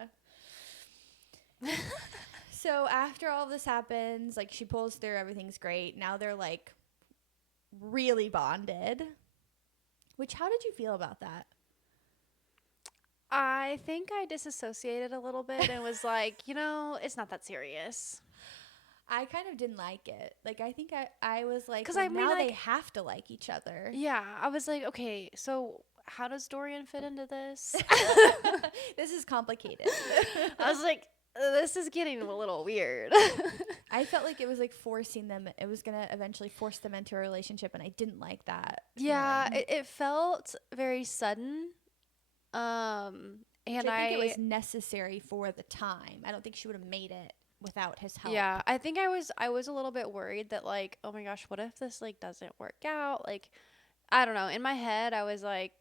So after all of this happens, like, she pulls through, everything's great. Now they're, like, really bonded. Which, how did you feel about that? I think I disassociated a little bit and was like, it's not that serious. I kind of didn't like it. Like, I think I was like, because now they have to like each other. Yeah, I was like, okay, so how does Dorian fit into this? This is complicated. I was like, this is getting a little weird. I felt like it was like forcing them. It was gonna eventually force them into a relationship, and I didn't like that. Yeah, feeling. it felt very sudden. And Which I think it was necessary for the time. I don't think she would have made it without his help. Yeah, I think I was a little bit worried that like, oh my gosh, what if this like doesn't work out? Like, I don't know. In my head, I was like,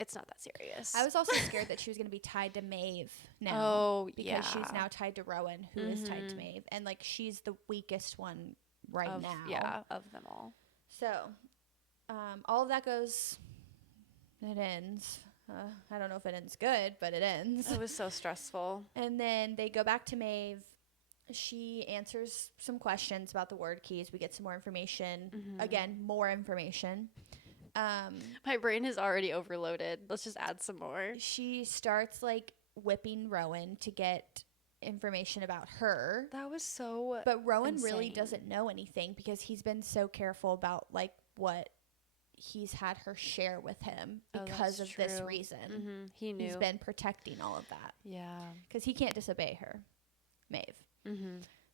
it's not that serious. I was also scared that she was going to be tied to Maeve now. Oh, because she's now tied to Rowan, who is tied to Maeve. And, like, she's the weakest one right now. Yeah, of them all. So, all of that goes, it ends. I don't know if it ends good, but it ends. It was so stressful. And then they go back to Maeve. She answers some questions about the word keys. We get some more information. Again, more information. My brain is already overloaded. Let's just add some more. She starts like whipping Rowan to get information about her. That was so But Rowan really insane. doesn't know anything because he's been so careful about like what he's had her share with him because of this reason. He knew. He's been protecting all of that. Yeah. Because he can't disobey her, Maeve.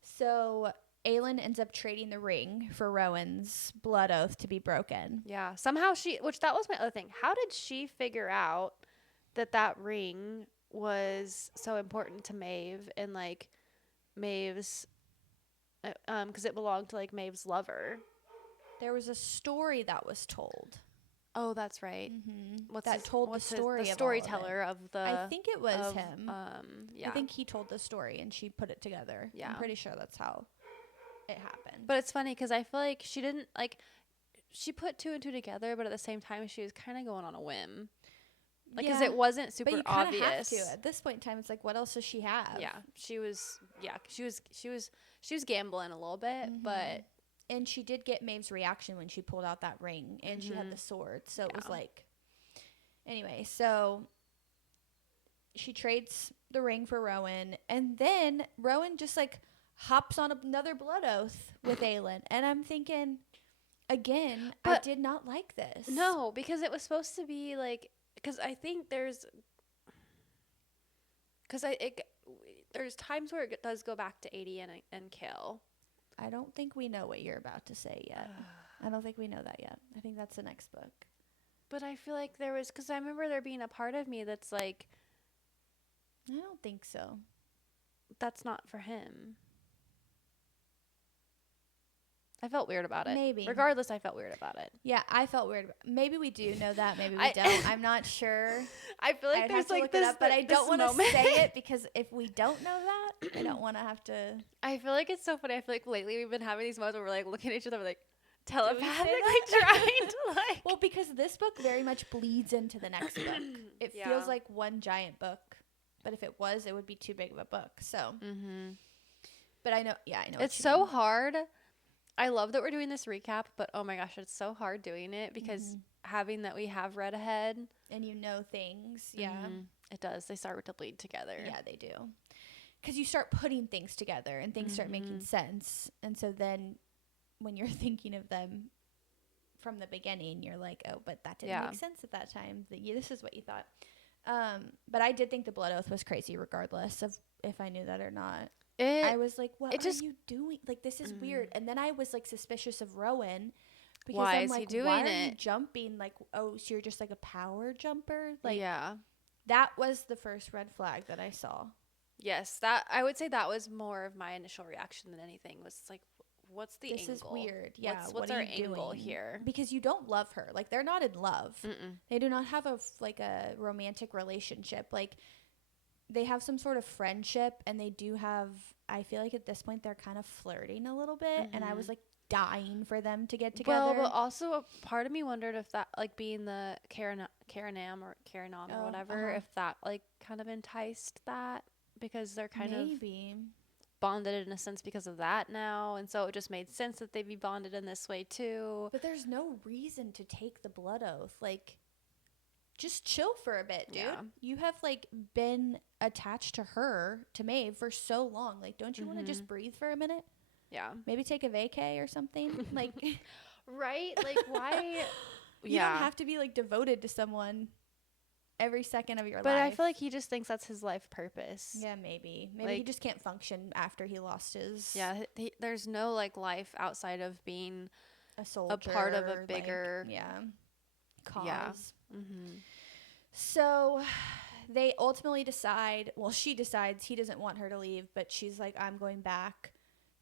So Aelin ends up trading the ring for Rowan's blood oath to be broken. Yeah. Somehow which that was my other thing. How did she figure out that ring was so important to Maeve and like Maeve's, because it belonged to like Maeve's lover? There was a story that was told. Oh, that's right. That told the story the of storyteller of the. I think it was him. Yeah. I think he told the story and she put it together. Yeah. I'm pretty sure that's how it happened. But it's funny because I feel like she didn't like. She put two and two together, but at the same time, she was kind of going on a whim. Like, because it wasn't super but you obvious. Have to. At this point in time, it's like, what else does she have? Yeah, she was gambling a little bit, but. And she did get Maeve's reaction when she pulled out that ring, and she had the sword. So it was like, anyway. So she trades the ring for Rowan, and then Rowan just like hops on another blood oath with Aelin, and I'm thinking, again, I did not like this. No, because it was supposed to be like, because I think there's times where it does go back to 80 and kill. I don't think we know what you're about to say yet. I don't think we know that yet. I think that's the next book. But I feel like there was, because I remember there being a part of me that's like, I don't think so. That's not for him. I felt weird about it. Maybe. Regardless, I felt weird about it. Yeah, I felt weird. Maybe we do know that. Maybe we don't. I'm not sure. I feel like I'd there's have to like look this, it up, but I don't want to moment. say it because if we don't know that, I don't want to have to. I feel like it's so funny. I feel like lately we've been having these moments where we're like looking at each other, we're like telepathically trying to like. Well, because this book very much bleeds into the next book. It feels like one giant book, but if it was, it would be too big of a book. So. But I know. Yeah, I know. It's so hard. I love that we're doing this recap, but oh my gosh, it's so hard doing it because having that we have read ahead. And you know things. Yeah. It does. They start to bleed together. Yeah, they do. Because you start putting things together and things start making sense. And so then when you're thinking of them from the beginning, you're like, oh, but that didn't make sense at that time. This is what you thought. But I did think the blood oath was crazy regardless of if I knew that or not. I was like, what are you doing? Like, this is weird. And then I was, like, suspicious of Rowan. Because why I'm is like, he doing why it? are you jumping? Like, oh, so you're just, like, a power jumper? Like, yeah. That was the first red flag that I saw. Yes, that I would say that was more of my initial reaction than anything. Was like, what's the angle? This is weird. Yeah, what's our angle here? Because you don't love her. Like, they're not in love. They do not have a romantic relationship. Like, they have some sort of friendship, and they do have. I feel like at this point they're kind of flirting a little bit, and I was like dying for them to get together. Well, but also a part of me wondered if that, like, being the Karanam or whatever, if that like kind of enticed that, because they're kind of bonded in a sense because of that now, and so it just made sense that they'd be bonded in this way too. But there's no reason to take the blood oath. Like, just chill for a bit, dude. Yeah. You have like been attached to her, to Maeve, for so long. Like, don't you want to just breathe for a minute? Yeah. Maybe take a vacay or something. Like, right? Like, why? You don't have to be like devoted to someone every second of your But life. I feel like he just thinks that's his life purpose. Yeah, maybe he Like, just can't function after he lost his there's no like life outside of being a soldier, a part of a bigger cause. Yeah. Mm-hmm. So they ultimately decide, well, she decides he doesn't want her to leave, but she's like, I'm going back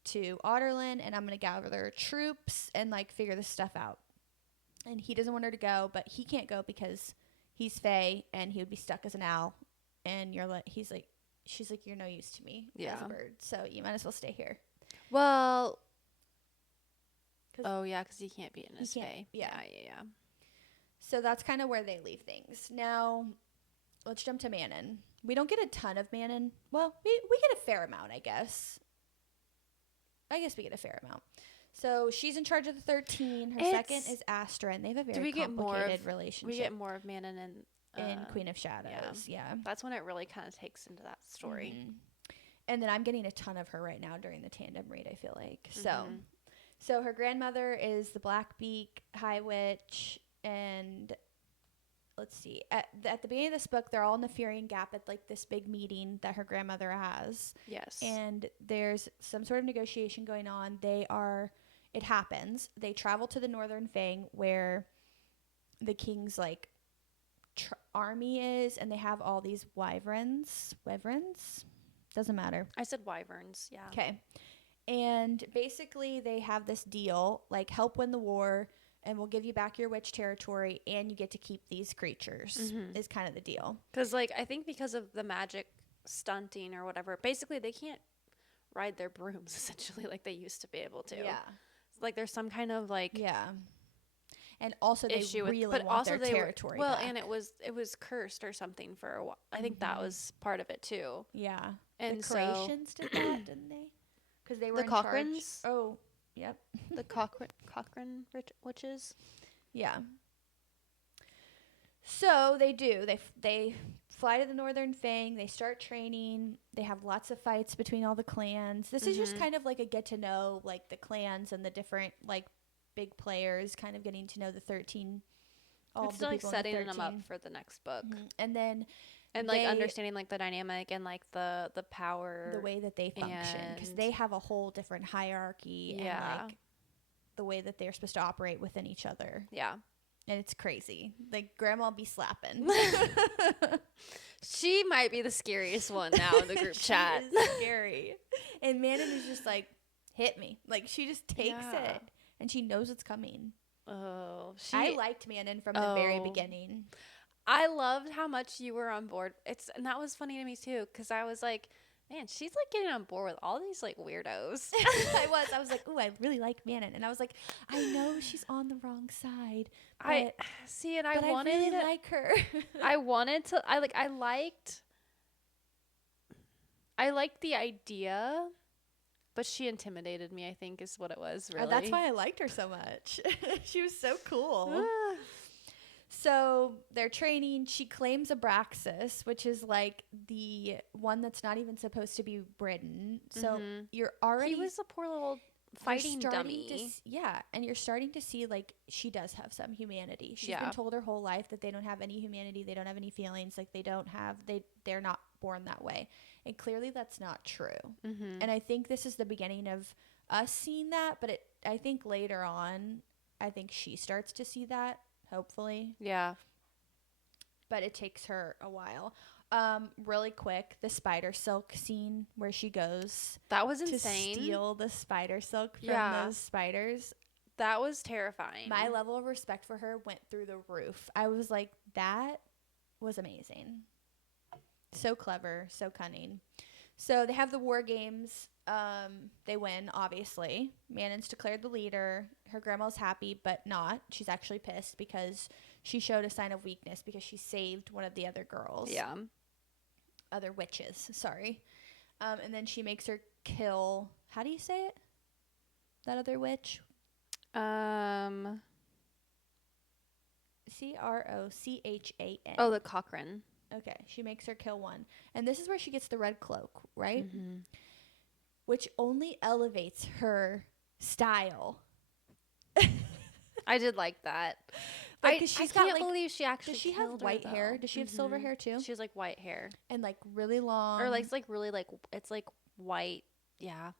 to Otterland and I'm going to gather troops and like figure this stuff out. And he doesn't want her to go, but he can't go because he's Fae and he would be stuck as an owl. And she's like, you're no use to me as a bird, so you might as well stay here. Well, because he can't be in his Fae. Yeah. Yeah. So that's kind of where they leave things. Now, let's jump to Manon. We don't get a ton of Manon. Well, we get a fair amount, I guess. I guess we get a fair amount. So she's in charge of the 13. Her second is Astra, and they have a very complicated relationship. We get more of Manon in Queen of Shadows. Yeah. That's when it really kind of takes into that story. Mm-hmm. And then I'm getting a ton of her right now during the tandem read, I feel like. Mm-hmm. So her grandmother is the Blackbeak High Witch, and let's see. At the beginning of this book, they're all in the Furian Gap at like this big meeting that her grandmother has. Yes. And there's some sort of negotiation going on. It happens. They travel to the Northern Fang where the king's like army is, and they have all these wyverns. Doesn't matter. I said wyverns. Yeah. Okay. And basically they have this deal, like help win the war and we'll give you back your witch territory and you get to keep these creatures is kind of the deal. Because like I think because of the magic stunting or whatever, basically they can't ride their brooms essentially like they used to be able to. Yeah. Like there's some kind of like and also they really want their territory back. And it was cursed or something for a while. I think that was part of it too. Yeah. And the Croatians did that, didn't they? Because they were the Cochrans. Oh, yep. The Cochrane witches. Yeah. So they do. They fly to the Northern Fang. They start training. They have lots of fights between all the clans. This is just kind of like a get to know like the clans and the different like big players, kind of getting to know the 13. It's still like setting them up for the next book, and then. And like understanding like the dynamic and like the power, the way that they function, because they have a whole different hierarchy and like the way that they're supposed to operate within each other. Yeah, and it's crazy. Like grandma be slapping. She might be the scariest one now in the group chat. Is scary, and Manon is just like, hit me. Like she just takes it, and she knows it's coming. Oh, I liked Manon from the very beginning. I loved how much you were on board. And that was funny to me too, because I was like, man, she's like getting on board with all these like weirdos. I was like, ooh, I really like Manon, and I was like, I know she's on the wrong side. I really like her. I liked the idea, but she intimidated me. I think is what it was. Really, that's why I liked her so much. She was so cool. So they're training. She claims Abraxas, which is like the one that's not even supposed to be Britain. So you're already... He was a poor little fighting dummy. And you're starting to see like she does have some humanity. She's been told her whole life that they don't have any humanity. They don't have any feelings. Like they're not born that way. And clearly that's not true. And I think this is the beginning of us seeing that. But I think later on, I think she starts to see that. Hopefully. Yeah. But it takes her a while. Really quick, the spider silk scene where she goes. That was insane. To steal the spider silk from those spiders. That was terrifying. My level of respect for her went through the roof. I was like, that was amazing. So clever, so cunning. So they have the war games. They win, obviously. Manon's declared the leader. Her grandma's happy, but not. She's actually pissed because she showed a sign of weakness because she saved one of the other girls. Yeah. Other witches, sorry. And then she makes her kill, how do you say it? That other witch? Crochan. Oh, the Cochrane. Okay, she makes her kill one. And this is where she gets the red cloak, right? Which only elevates her style. I did like that. Like, 'cause she's I got, can't like, believe she actually does she have killed her, white hair? though. Does she have silver hair too? She has like white hair. And like really long. Or like it's like really like it's like white. Yeah.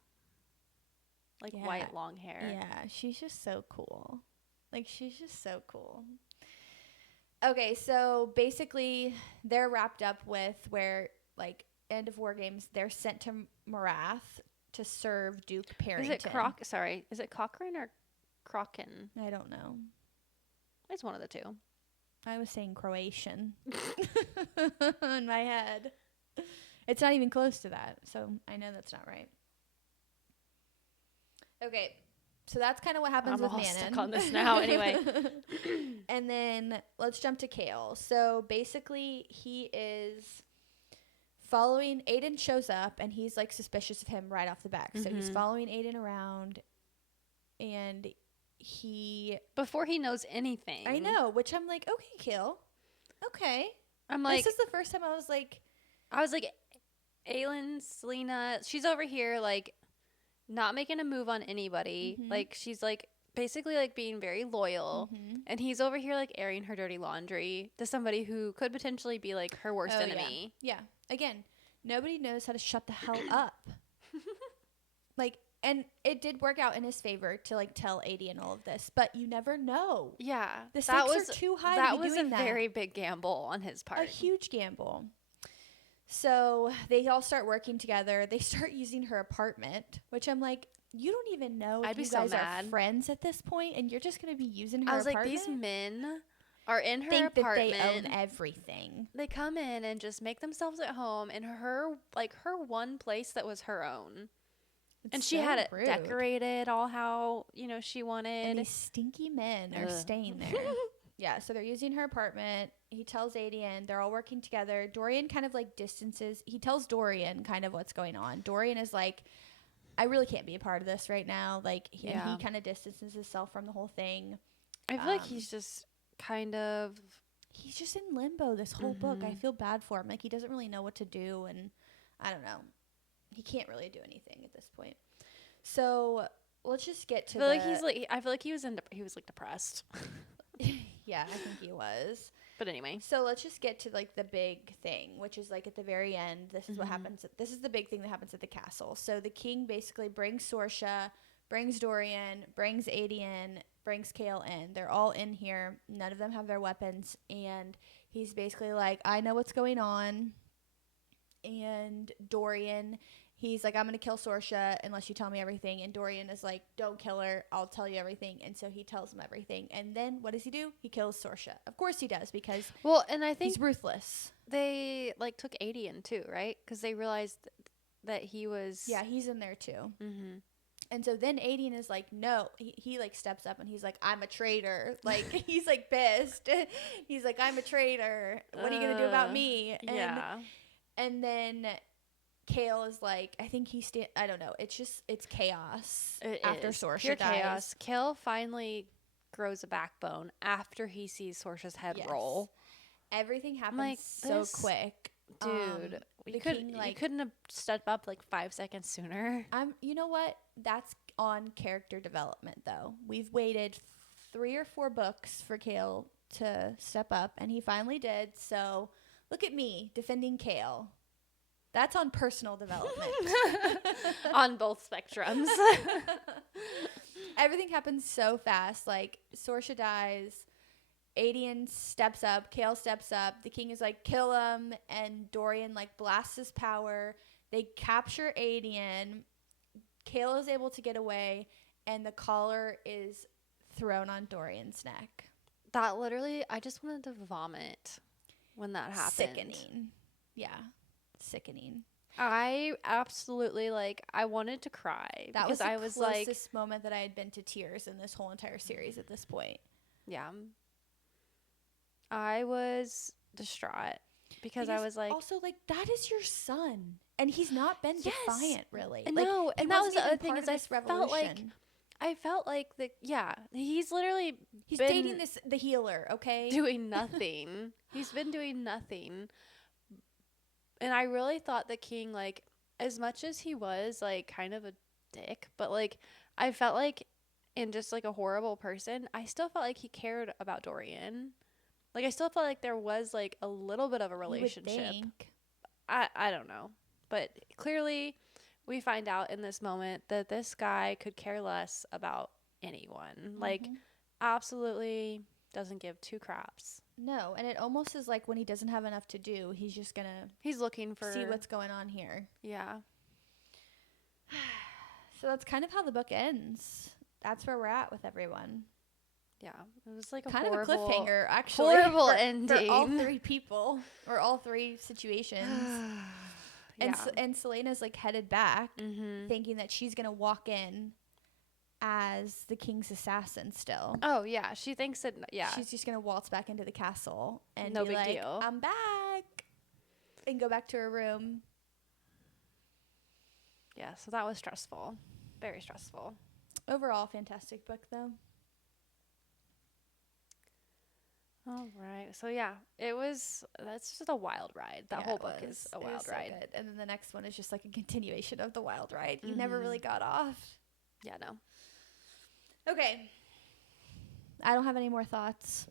Like Yeah. white long hair. Yeah, she's just so cool. Like, she's just so cool. Okay, so basically they're wrapped up with where, like, end of War Games, they're sent to Marath to serve Duke Parrington. Is it Cochrane or Crocken? I don't know. It's one of the two. I was saying Croatian in my head. It's not even close to that, so I know that's not right. Okay, so that's kind of what happens with Manon. I'm stuck on this now. Anyway, and then let's jump to Kale. So basically, he is following. Aiden shows up, and he's like suspicious of him right off the bat. So he's following Aiden around, and before he knows anything. I know, which I'm like, okay, Kale, okay. I'm like, this is the first time I was like, Aylin, Selena, she's over here like not making a move on anybody. Like, she's like basically like being very loyal, and he's over here like airing her dirty laundry to somebody who could potentially be like her worst enemy. Yeah. Again, nobody knows how to shut the hell up. Like, and it did work out in his favor to like tell Aiden all of this, but you never know. Yeah, the stakes are too high. That was a very big gamble on his part. A huge gamble. So they all start working together. They start using her apartment, which I'm like, you don't even know if you guys are friends at this point, and you're just going to be using her apartment? I was like, these men are in her apartment. That they own everything. They come in and just make themselves at home in her one place that was her own. And she had it decorated all how, she wanted. And these stinky men are staying there. Yeah, so they're using her apartment. He tells Aiden, they're all working together. Dorian kind of like distances. He tells Dorian kind of what's going on. Dorian is like, I really can't be a part of this right now. Like, he kind of distances himself from the whole thing. I feel like he's just kind of... He's just in limbo this whole book. I feel bad for him. Like, he doesn't really know what to do. And I don't know. He can't really do anything at this point. So let's just get to I feel like he was like depressed. Yeah, I think he was. But anyway. So let's just get to like the big thing, which is like at the very end. This is what happens. This is the big thing that happens at the castle. So the king basically brings Sorsha, brings Dorian, brings Aiden, brings Kale in. They're all in here. None of them have their weapons. And he's basically like, I know what's going on. And Dorian... He's like, I'm going to kill Sorsha unless you tell me everything. And Dorian is like, don't kill her. I'll tell you everything. And so he tells him everything. And then what does he do? He kills Sorsha. Of course he does, because and I think he's ruthless. They like took Aiden too, right? Because they realized that he was... Yeah, he's in there too. And so then Aiden is like, no. He like steps up and he's like, I'm a traitor. Like, he's like pissed. He's like, I'm a traitor. What are you going to do about me? And then... Kale is like, I think I don't know. It's chaos after Sorsha dies. Chaos. Kale finally grows a backbone after he sees Sorsha's head roll. Everything happens so quick. Dude, you couldn't have stepped up like 5 seconds sooner. You know what? That's on character development though. We've waited 3 or 4 books for Kale to step up, and he finally did. So look at me defending Kale. That's on personal development. On both spectrums. Everything happens so fast. Like, Sorsha dies. Aiden steps up. Kale steps up. The king is like, kill him. And Dorian, like, blasts his power. They capture Aiden. Kale is able to get away. And the collar is thrown on Dorian's neck. That literally, I just wanted to vomit when that happened. Sickening. Yeah. Sickening. I absolutely I wanted to cry. That was the closest moment that I had been to tears in this whole entire series at this point. Yeah. I was distraught because I was like... Also, like, that is your son. And he's not been defiant, really. No, and that was the other thing is I felt like he's literally... He's dating the healer, okay? Doing nothing. He's been doing nothing. And I really thought the king, as much as he was, kind of a dick, but, I felt like and just like a horrible person, I still felt like he cared about Dorian. Like I still felt like there was like a little bit of a relationship. You would think. I don't know. But clearly we find out in this moment that this guy could care less about anyone. Like absolutely doesn't give two craps. No, and it almost is like when he doesn't have enough to do, he's just gonna He's looking for see what's going on here. Yeah. So that's kind of how the book ends. That's where we're at with everyone. Yeah. It was like a kind horrible, of a cliffhanger, actually. Horrible for ending. all three people, or all three situations. Yeah. And Selena's like headed back, thinking that she's gonna walk in as the king's assassin still. Oh yeah, she thinks that. Yeah, she's just gonna waltz back into the castle and no be big like, deal. I'm back, and go back to her room. Yeah, so that was stressful, very stressful. Overall, fantastic book though. All right. So yeah, that's just a wild ride. That whole book is a wild ride. So good. And then the next one is just like a continuation of the wild ride. You never really got off. Yeah, no. Okay. I don't have any more thoughts.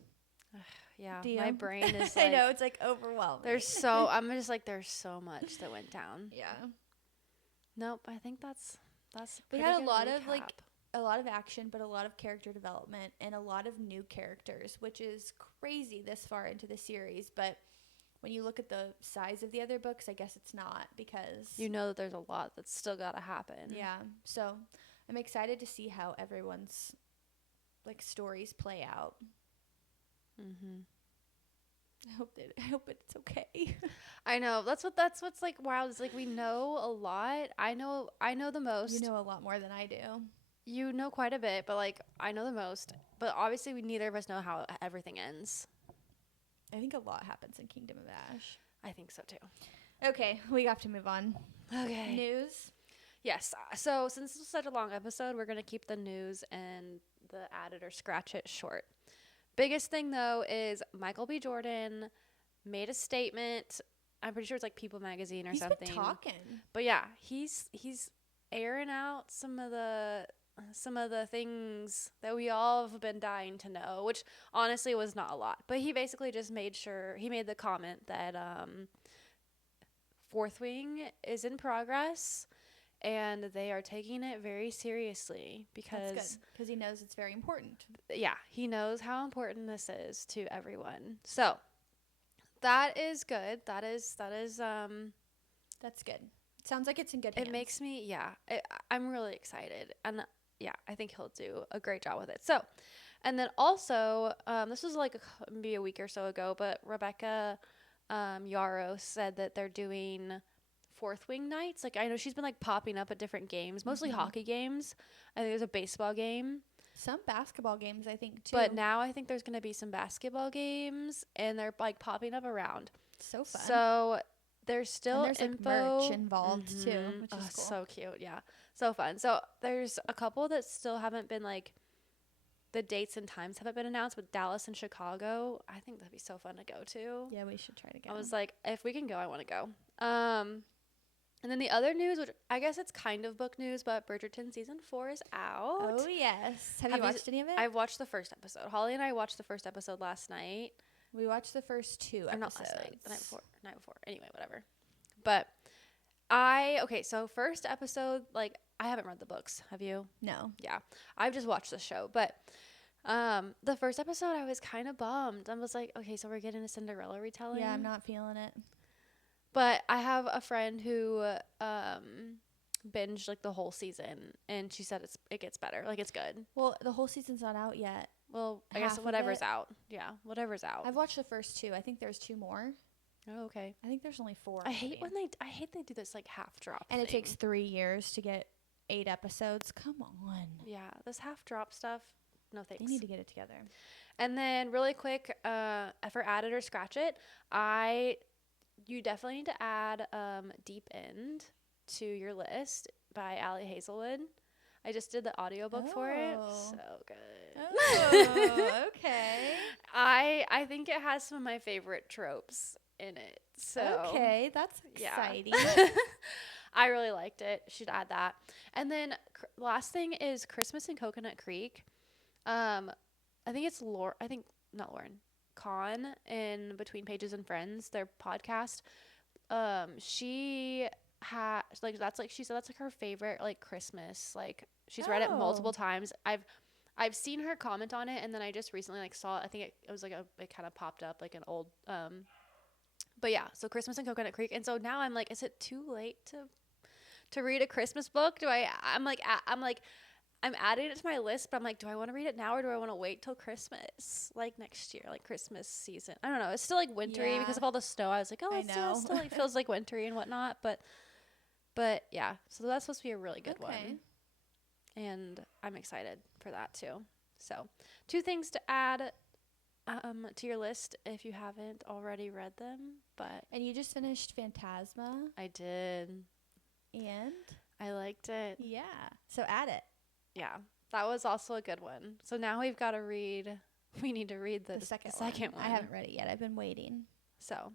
Yeah, my brain is I know, it's like overwhelming. I'm just like, there's so much that went down. Yeah. Nope, I think that's we had a lot of like a lot of action, but a lot of character development and a lot of new characters, which is crazy this far into the series. But when you look at the size of the other books, I guess it's not, because you know that there's a lot that's still got to happen. Yeah. So I'm excited to see how everyone's like stories play out. I hope it's okay. I know. That's what's like wild. Is like we know a lot. I know the most. You know a lot more than I do. You know quite a bit, but like I know the most. But obviously, neither of us know how everything ends. I think a lot happens in Kingdom of Ash. I think so too. Okay, we have to move on. Okay. News. Yes. So since this was such a long episode, we're gonna keep the news and the add it or scratch it short. Biggest thing though is Michael B. Jordan made a statement. I'm pretty sure it's like People Magazine or something. He's been talking. But yeah, he's airing out some of the things that we all have been dying to know, which honestly was not a lot. But he basically just made the comment that Fourth Wing is in progress and they are taking it very seriously because he knows it's very important. Yeah, he knows how important this is to everyone. So that is good. That's good. Sounds like it's in good hands. It makes me, I'm really excited. And yeah, I think he'll do a great job with it. So, and then also, this was like maybe a week or so ago, but Rebecca Yarros said that they're doing Fourth Wing nights. Like I know she's been like popping up at different games, mostly hockey games. I think there's a baseball game. Some basketball games, I think, too. But now I think there's going to be some basketball games, and they're like popping up around. So fun. So there's still there's info. Like merch involved too, which is cool. So cute. Yeah. So fun. So there's a couple that still haven't been like, the dates and times haven't been announced, with Dallas and Chicago. I think that'd be so fun to go to. Yeah, we should try to go. I was like, if we can go, I want to go. And then the other news, which I guess it's kind of book news, but Bridgerton season 4 is out. Oh yes. Have you watched any of it? I've watched the first episode. Holly and I watched the first episode last night. We watched the first 2 episodes. Or not last night, the night before. Anyway, whatever. But so first episode, like I haven't read the books. Have you? No. Yeah. I've just watched the show. But the first episode I was kind of bummed. I was like, okay, so we're getting a Cinderella retelling. Yeah, I'm not feeling it. But I have a friend who binged like the whole season, and she said it gets better. Like it's good. Well, the whole season's not out yet. Well, I guess whatever's out. Yeah, whatever's out. I've watched the first 2. I think there's 2 more. Oh, okay. I think there's only 4. I hate they do this like half drop. And thing. It takes 3 years to get 8 episodes. Come on. Yeah, this half drop stuff. No thanks. They need to get it together. And then really quick, for Add It or Scratch It, you definitely need to add Deep End to your list by Allie Hazelwood. I just did the audiobook for it. So good. Oh, okay. I think it has some of my favorite tropes in it. So okay, that's exciting. Yeah. I really liked it. Should add that. And then last thing is Christmas in Coconut Creek. I think it's not Lauren. Con in Between Pages and Friends, their podcast. She had like that's like she said that's like her favorite like Christmas. Like she's read it multiple times. I've seen her comment on it, and then I just recently like saw I think it was like it kind of popped up like an old but yeah, so Christmas in Coconut Creek. And so now I'm like, is it too late to read a Christmas book? I'm adding it to my list, but I'm like, do I want to read it now or do I want to wait till Christmas, like next year, like Christmas season? I don't know. It's still like wintry because of all the snow. I was like, oh, it still like feels like wintry and whatnot. But yeah, so that's supposed to be a really good one, and I'm excited for that too. So 2 things to add to your list if you haven't already read them. And you just finished Phantasma. I did, and I liked it. Yeah, so add it. Yeah, that was also a good one. So now we've got to read. We need to read the second one. I haven't read it yet. I've been waiting. So.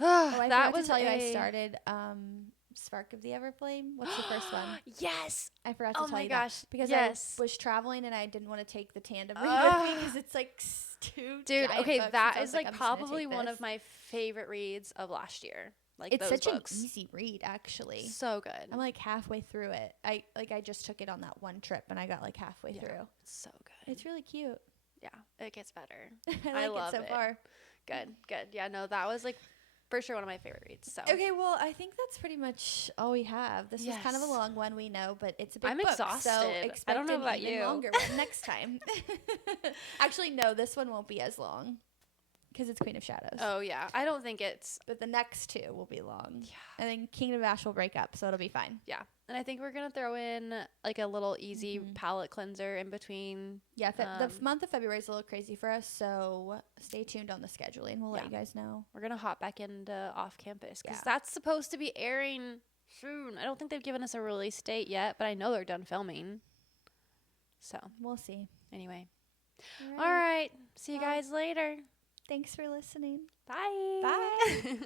I forgot to tell you I started Spark of the Everflame. What's the first one? Yes. I forgot to tell you. Oh my gosh. Because I was traveling and I didn't want to take the tandem read with me because it's like too. Dude, okay, that is like probably one of my favorite reads of last year. Like it's those such books. An easy read, actually. So good. I'm like halfway through it. I just took it on that one trip and I got like halfway through. It's so good. It's really cute. Yeah, it gets better. I love it so far. Good. Yeah, no, that was like for sure one of my favorite reads. So okay, well, I think that's pretty much all we have. This is kind of a long one, we know, but it's a big book. I'm exhausted. So expect I don't know about you. Longer one next time. Actually, no, this one won't be as long. Because it's Queen of Shadows. Oh, yeah. I don't think it's... But the next 2 will be long. Yeah. And then Kingdom of Ash will break up, so it'll be fine. Yeah. And I think we're going to throw in, like, a little easy palette cleanser in between. Yeah, the month of February is a little crazy for us, so stay tuned on the scheduling. We'll let you guys know. We're going to hop back into off-campus, because that's supposed to be airing soon. I don't think they've given us a release date yet, but I know they're done filming. So. We'll see. Anyway. All right. See you guys later. Thanks for listening. Bye. Bye.